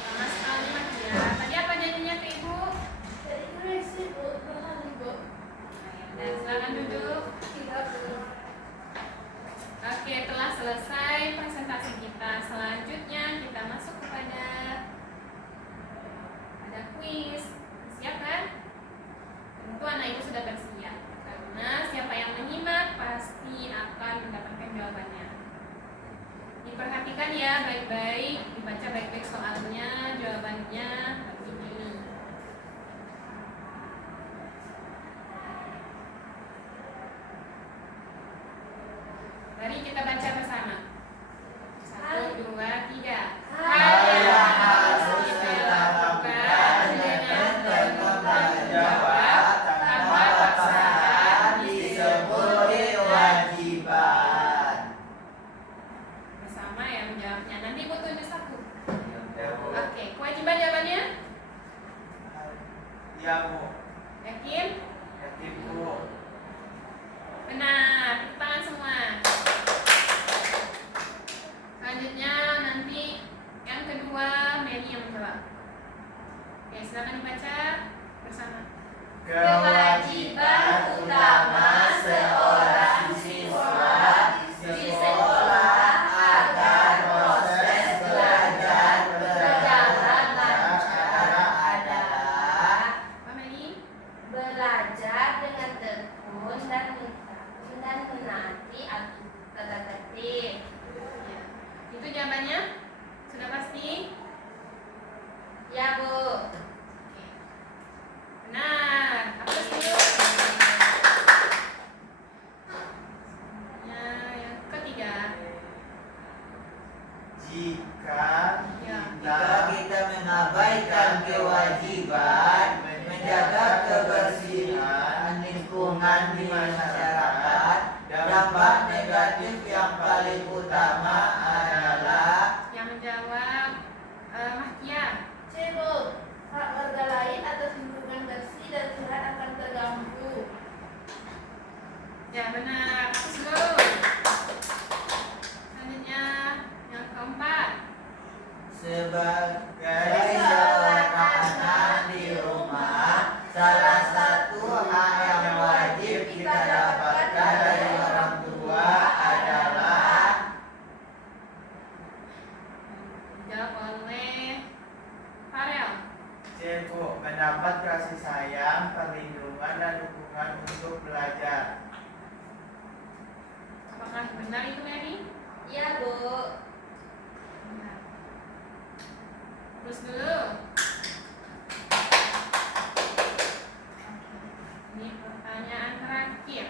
Lama sekali Mas ya. Tadi apa nyanyinya ke Ibu? Jadi koreksi Bu, berhenti Bu. Dan silakan duduk. Tidak Bu. Oke, telah selesai presentasi kita. Selanjutnya kita masuk kepada Ya Bu. Yakin? Yakin Bu. Benar, tepuk tangan semua. Selanjutnya nanti yang kedua Mary yang menjawab. Oke, silakan dibaca bersama. Kewajiban utama seorang siswa di sekolah agar proses belajar berjalan lancar adalah Apa Mary? belajar dengan tekun dan menaati tata tertib. Ya. Itu jawabannya? Sudah pasti? Ya Bu. Oke. Benar. Hapus dulu. Ya, yang ketiga. jika Ya. Kita mengabaikan kewajiban menjaga kebersihan lingkungan di masyarakat, dampak negatif yang paling utama adalah Yang menjawab Mahkia. C Bu, hak warga lain atas lingkungan bersih dan sehat akan terganggu. Ya benar. Hapus dulu. Selanjutnya yang keempat. sebagai seorang anak di rumah, salah satu hak yang wajib kita dapatkan dari orang tua adalah Dijawab oleh Farel. C Bu, mendapat kasih sayang, perlindungan dan dukungan untuk belajar. Apakah benar itu Mary? Ya Bu. Benar. Terus dulu. Ini pertanyaan terakhir.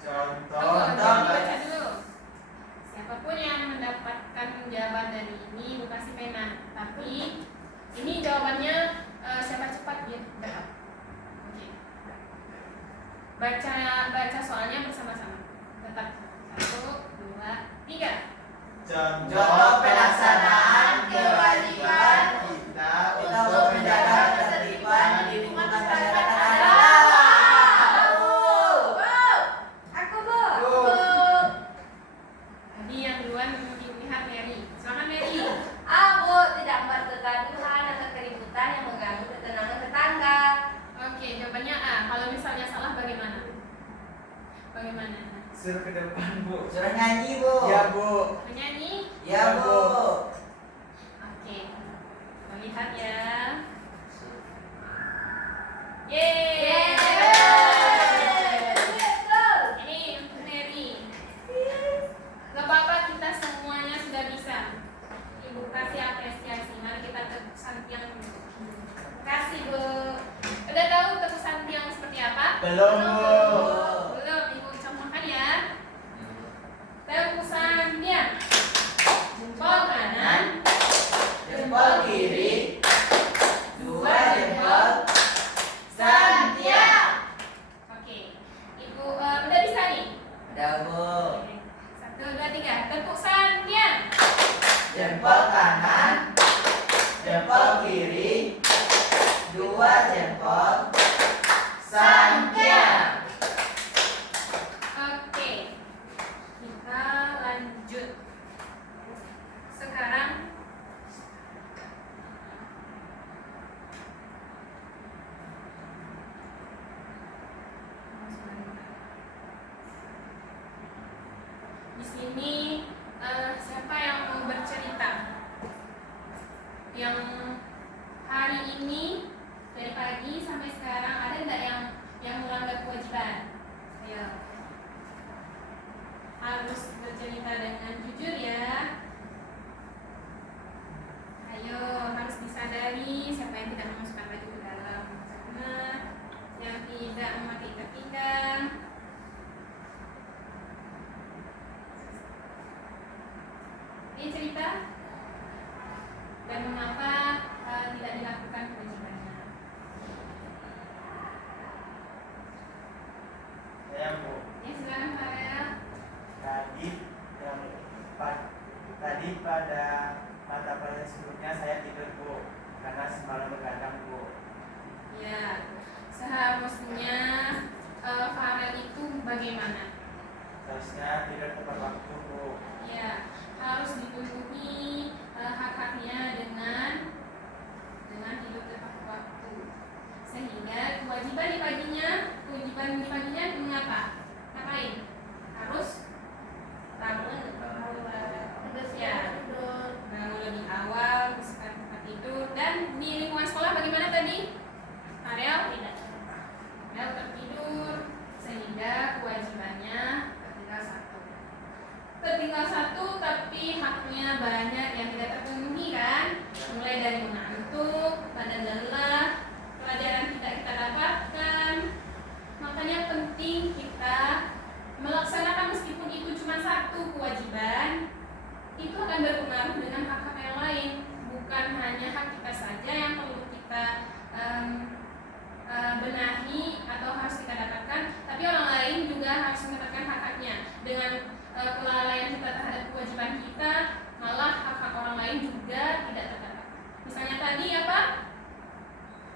Contoh Tunggu, dibaca dulu. Siapapun yang mendapatkan jawaban dari ini, Bu kasih pena. Tapi ini jawabannya siapa cepat dia dapat. Oke. Baca soalnya bersama-sama. Tetap 1, 2, 3. contoh pelaksanaan kewajiban kita untuk menjaga ketertiban di lingkungan masyarakat adalah Aku Bu. Tadi yang duluan dilihat Mary. Silakan Mary. Aku tidak membuat kegaduhan atau keributan yang mengganggu ketenangan tetangga. Oke, jawabannya A. Kalau misalnya salah bagaimana? Bagaimana? suruh ke depan Bu. suruh nyanyi Bu. Ya Bu. Menyanyi? Ya Bu. Oke. Kita lihat ya. Yeay. Ini untuk Mary. Gak apa-apa, kita semuanya sudah bisa. Ibu kasih apresiasi. Mari kita tepuk santiang dulu. Kasih Bu. Udah tahu tepuk santiang seperti apa? Belum Bu. Belum, Ibu contohkan ya. Tepuk santiang. Jempol kanan, Jempol kiri, dua jempol, santiang. Oke. Ibu udah bisa nih? Udah Bu. 1, 2, 3. Tepuk santiang. Jempol kanan, jempol kiri, dua jempol, santiang. Oke. Kita lanjut. Sekarang di sini siapa yang mau bercerita? Yang hari ini dari pagi sampai sekarang ada nggak yang melanggar kewajiban? Ayo. Harus bercerita dengan jujur ya. Ayo, harus disadari siapa yang tidak memasukkan baju ke dalam sana, yang tidak memakai ikat pinggang. Ini cerita dan mengapa tidak dilakukan kewajibannya. Ya Bu. Ya silakan Farel. Tadi pada mata pelajaran sebelumnya saya tidur Bu, karena semalam begadang Bu. Ya.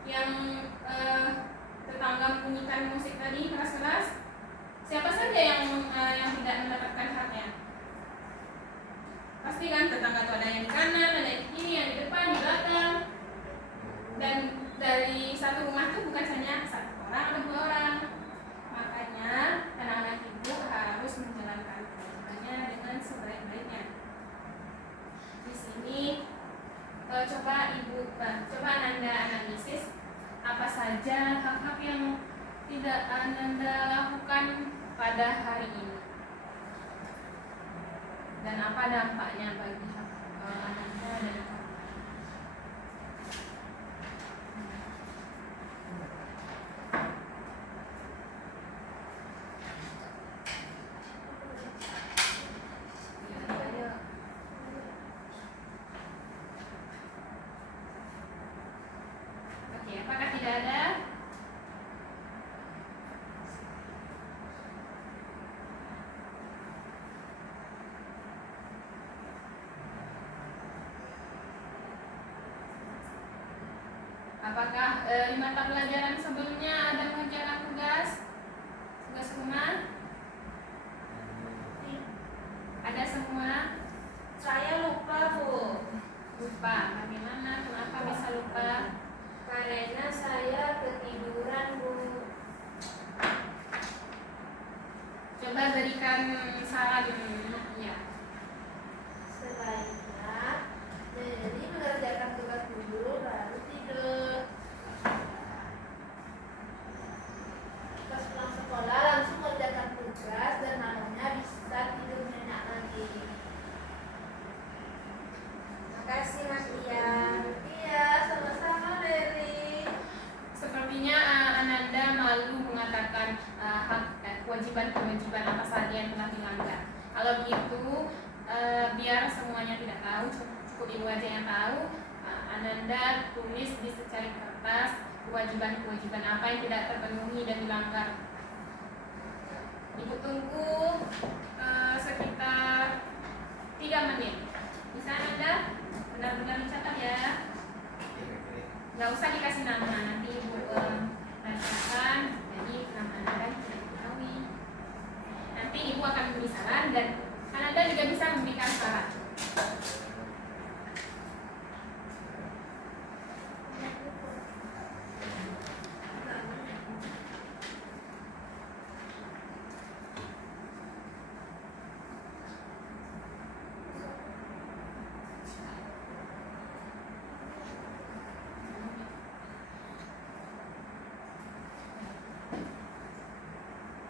yang tetangga bunyikan musik tadi keras-keras? Siapa saja yang tidak mendapatkan haknya? Pasti kan tetangga itu ada yang di kanan, ada yang di kiri, yang di depan, di belakang. Dan dari satu rumah itu bukan hanya satu orang atau dua orang. Makanya anak-anak ibu harus menjalankan kewajibannya dengan sebaik-baiknya. Di sini coba Ananda analisis apa saja hak-hak yang tidak Ananda lakukan pada hari ini dan apa dampaknya bagi hak Ananda dan Oke, apakah tidak ada? Apakah 5 mata pelajaran sebelumnya ada mengerjakan tugas rumah? Ada semua? Saya lupa, Bu. Lupa. Bagaimana? Kenapa bisa lupa? Karena saya ketiduran, Bu. Coba berikan saran ya. Sebaiknya jadi mengerjakan tugas dulu baru tidur. Pas pulang sekolah langsung mengerjakan tugas dan malamnya bisa tidur nyenyak lagi. Makasih, Mas Dian. Iya, sama-sama Mary. Sepertinya Ananda malu mengatakan kewajiban-kewajiban apa saja yang telah dilanggar. Kalau begitu, biar semuanya tidak tahu, cukup ibu aja yang tahu. Ananda tulis di secari kertas kewajiban-kewajiban apa yang tidak terpenuhi dan dilanggar. Ibu tunggu sekitar 3 menit. Bisa Ananda benar-benar dicatat ya. Nggak usah dikasih nama, nanti ibu rasakan. Jadi nama Ananda tidak diketahui. Nanti ibu akan memberi saran dan Ananda juga bisa memberikan saran.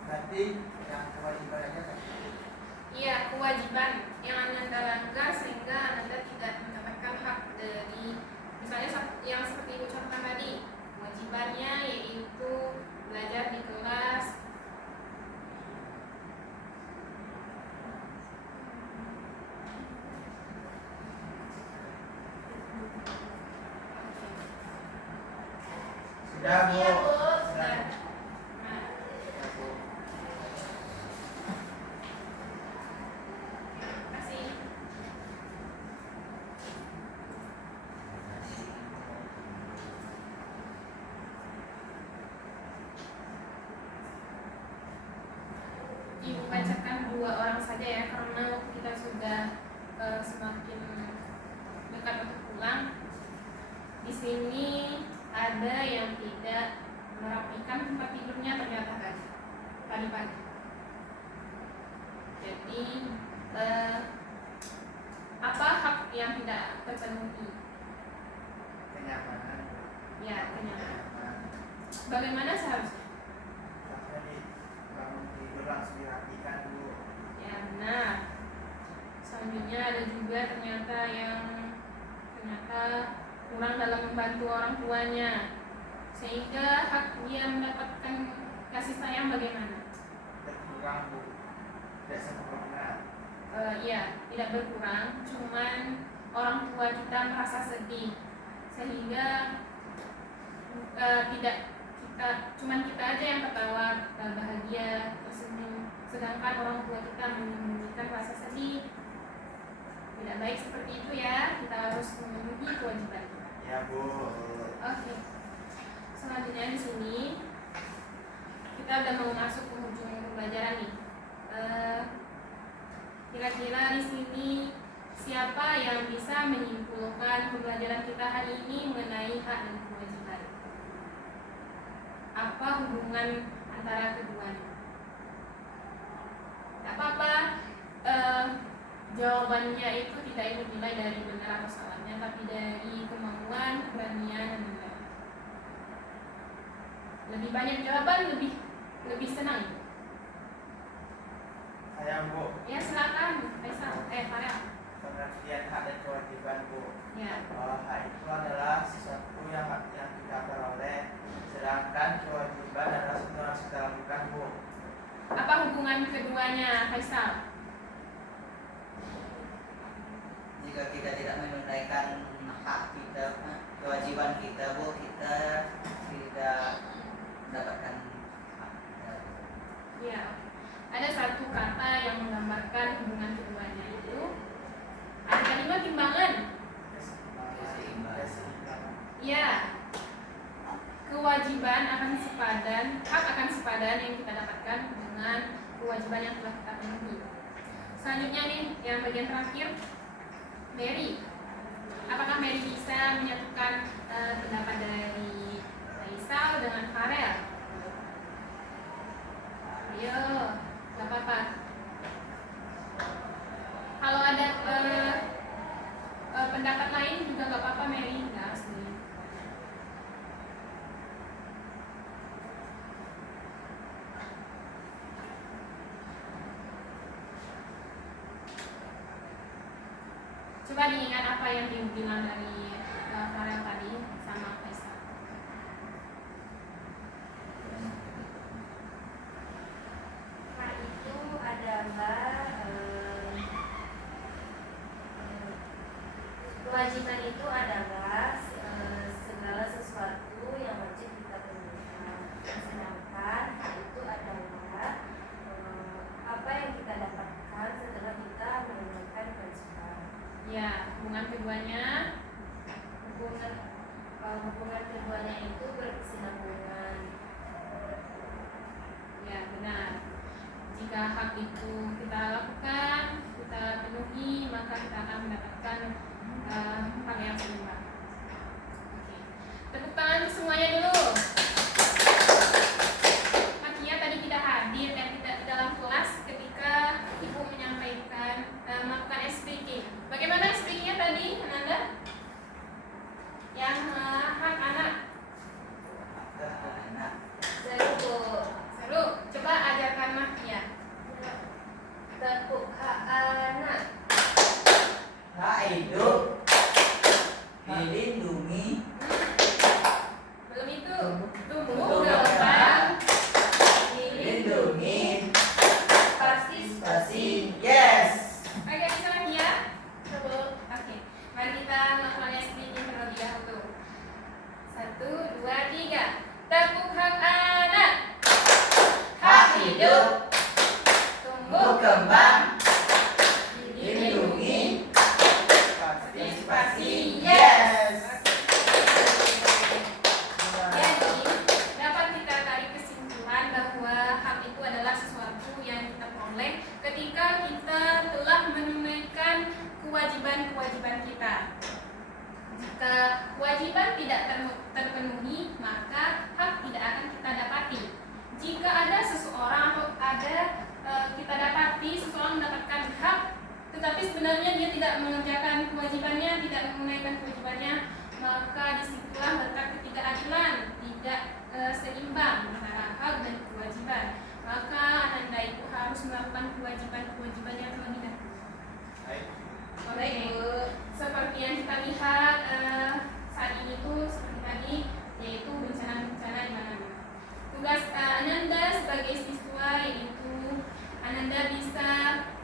Berarti yang kewajiban aja kan? Iya, kewajiban yang Ananda langgar sehingga Ananda tidak mendapatkan hak dari, misalnya yang seperti ibu contohkan tadi, kewajibannya yaitu belajar di kelas. Sudah, Bu. Iya, Bu. Sudah. Nah, kasih. Ibu bacakan 2 orang saja ya, karena waktu kita sudah semakin dekat untuk pulang. Di sini ada yang tidak merapikan tempat tidurnya ternyata tadi pagi. Jadi apa hak yang tidak terpenuhi? Kenyamanan. Ya, kenyamanan. Bagaimana seharusnya? Jadi bangun tidur langsung dirapikan dulu. Ya benar. Selanjutnya ada juga ternyata yang kurang dalam membantu orang tuanya, sehingga hak dia mendapatkan kasih sayang bagaimana? Berkurang, Bu. Tidak sempurna. Iya, tidak berkurang, cuman orang tua kita merasa sedih, sehingga cuman kita aja yang ketawa, bahagia, tersenyum, sedangkan orang tua kita menyembunyikan rasa sedih. Tidak baik seperti itu ya, kita harus memenuhi kewajiban kita. Ya, Bu. Oke. kita udah mau masuk ke ujung pembelajaran nih. Kira-kira di sini siapa yang bisa menyimpulkan pembelajaran kita hari ini mengenai hak dan kewajiban? Apa hubungan antara keduanya? Gak apa-apa, jawabannya itu tidak dinilai dari benar atau salahnya, tapi dari kemauan, keberanian, dan lain-lain. Lebih banyak jawaban, lebih senang. Saya Bu, Ya silakan, Faisal. Farel. pengertian hak dan kewajiban Bu. Ya. Hak itu adalah sesuatu yang kita peroleh, sedangkan kewajiban adalah sesuatu yang harus kita lakukan Bu. Apa hubungan keduanya, Faisal? Jika kita tidak menunaikan hak kita, kewajiban kita Bu, kita tidak mendapatkan hak kita. Ya. Ada satu kata yang menggambarkan hubungan keduanya itu. Ada kalimat timbangan. Ya. Kewajiban akan sepadan, hak akan sepadan yang kita dapatkan dengan kewajiban yang telah kita penuhi. Selanjutnya nih, yang bagian terakhir, Mary. Apakah Mary bisa menyatukan pendapat dari Faisal dengan Farel? Ayo, gak apa-apa. Kalau ada pendapat lain juga gak apa-apa, Mary. Gak harus nih. Coba diingat apa yang dibilang dari Farel tadi sama Faisal. Hak itu adalah kewajiban itu adalah segala sesuatu yang wajib kita penuhi. Sedangkan hak itu adalah apa yang kita dapatkan setelah kita menunaikan kewajiban. Ya, hubungan keduanya. Hubungan keduanya itu berkesinambungan. Ya, benar. Jika hak itu kita lakukan, kita penuhi, maka kita akan mendapatkan hak yang seimbang. Oke. Tepuk tangan semuanya dulu. Makia tadi tidak hadir dan tidak di dalam kelas ketika Ibu menyampaikan melakukan speaking. Bagaimana speakingnya tadi, Ananda? Yang hak anak. Seru. Seru. Coba ajarkan Makia. Tepuk hak anak. Hak hidup dilindungi, Belum itu. Tumbuh tumbuh kembang. dilindungi, Partisipasi. yes. Oke, bisa lagi ya? Coba. Oke, mari kita melakukan speaking terlebih dahulu. 1, 2, 3. Tepuk hak anak. Hak hidup Tumbuh berkembang, dilindungi. dilindungi, partisipasi, yes. Jadi, dapat kita tarik kesimpulan bahwa hak itu adalah sesuatu yang kita peroleh ketika kita telah menunaikan kewajiban-kewajiban kita. Jika kewajiban tidak terpenuhi, maka hak tidak akan kita dapati. Jika ada seseorang atau kita dapati seseorang mendapatkan hak, tetapi sebenarnya dia tidak mengerjakan kewajibannya, tidak menunaikan kewajibannya, maka disitulah letak ketidakadilan, tidak seimbang antara hak dan kewajiban. Maka Ananda itu harus melakukan kewajiban-kewajiban yang terlebih dahulu. Oke, seperti yang kita lihat saat ini tuh seperti tadi, yaitu bencana-bencana di mana-mana. Tugas Ananda sebagai siswa yaitu Ananda bisa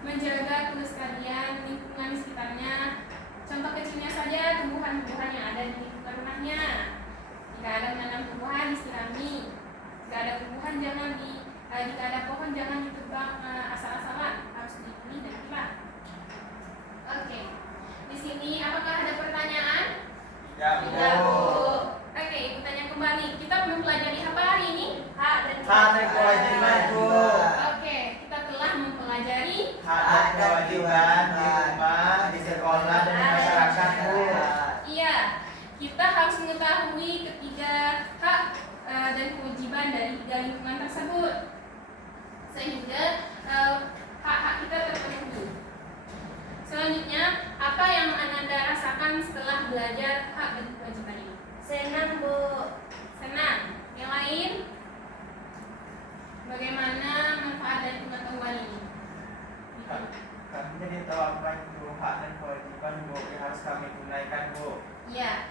menjaga kelestarian lingkungan sekitarnya. Contoh kecilnya saja tumbuhan-tumbuhan yang ada di lingkungan rumahnya. Jika ada menanam tumbuhan disirami. Jika ada tumbuhan jika ada pohon jangan ditebang asal-asalan, harus dipilih dan dipilah. Oke. Di sini apakah ada pertanyaan? Tidak, Tidak, Bu. Bu. Oke, Ibu tanya kembali. Kita belum pelajari apa hari ini? Hak dan Hak dan kewajiban, Bu. Oke, kita telah mempelajari Hak dan kewajiban di rumah, di sekolah, dan di masyarakat, Bu. iya, kita harus mengetahui ketiga hak dan kewajiban dari tiga lingkungan tersebut sehingga hak-hak kita terpenuhi. Selanjutnya, apa yang Ananda rasakan setelah belajar hak dan kewajiban ini? Senang, Bu. Senang. Yang lain? Bagaimana manfaat dari pengetahuan ini? Kami jadi tahu apa itu hak dan kewajiban, Bu, yang harus kami tunaikan, Bu. Iya,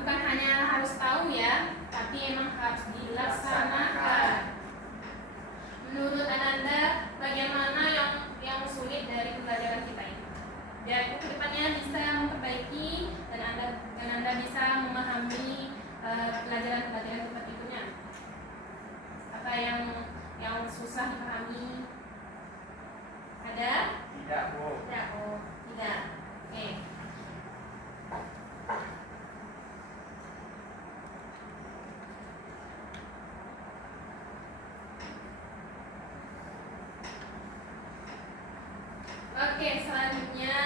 bukan hanya harus tahu ya, tapi emang harus dilaksanakan. Menurut Ananda, bagaimana yang sulit dari pembelajaran kita ini? Biar kedepannya bisa memperbaiki dan Anda bisa memahami pelajaran-pelajaran kita berikutnya. Apa yang susah dipahami? Ada? Tidak, Bu. Tidak. Oh, tidak. Oke. Oke, selanjutnya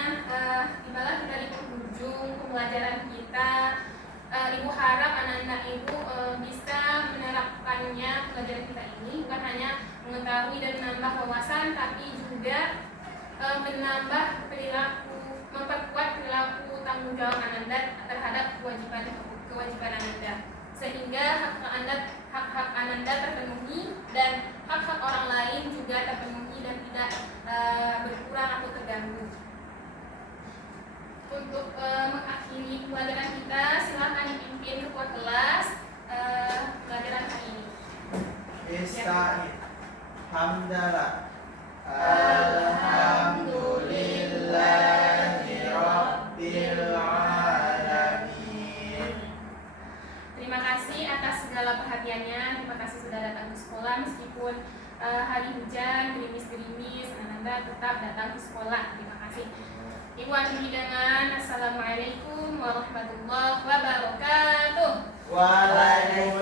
tibalah kita di penghujung pembelajaran kita. Ibu harap anak-anak ibu bisa menerapkannya pelajaran kita ini, bukan hanya mengetahui dan menambah wawasan, tapi juga menambah perilaku, memperkuat perilaku tanggung jawab Ananda terhadap kewajiban Ananda, sehingga hak-hak Ananda terpenuhi dan hak-hak orang lain juga terpenuhi dan tidak berkurang atau terganggu. Untuk mengakhiri pelajaran kita, silakan dipimpin ketua kelas pelajaran hari ini. Ista'id. Hamdalah. Alhamdulillahi Rabbil Alamin. Terima kasih atas segala perhatiannya. Terima kasih sudah datang ke sekolah meskipun hari hujan, gerimis-gerimis, Ananda tetap datang ke sekolah. Terima kasih. Ibu akhiri dengan Assalamualaikum warahmatullahi wabarakatuh. Waalaikumsalam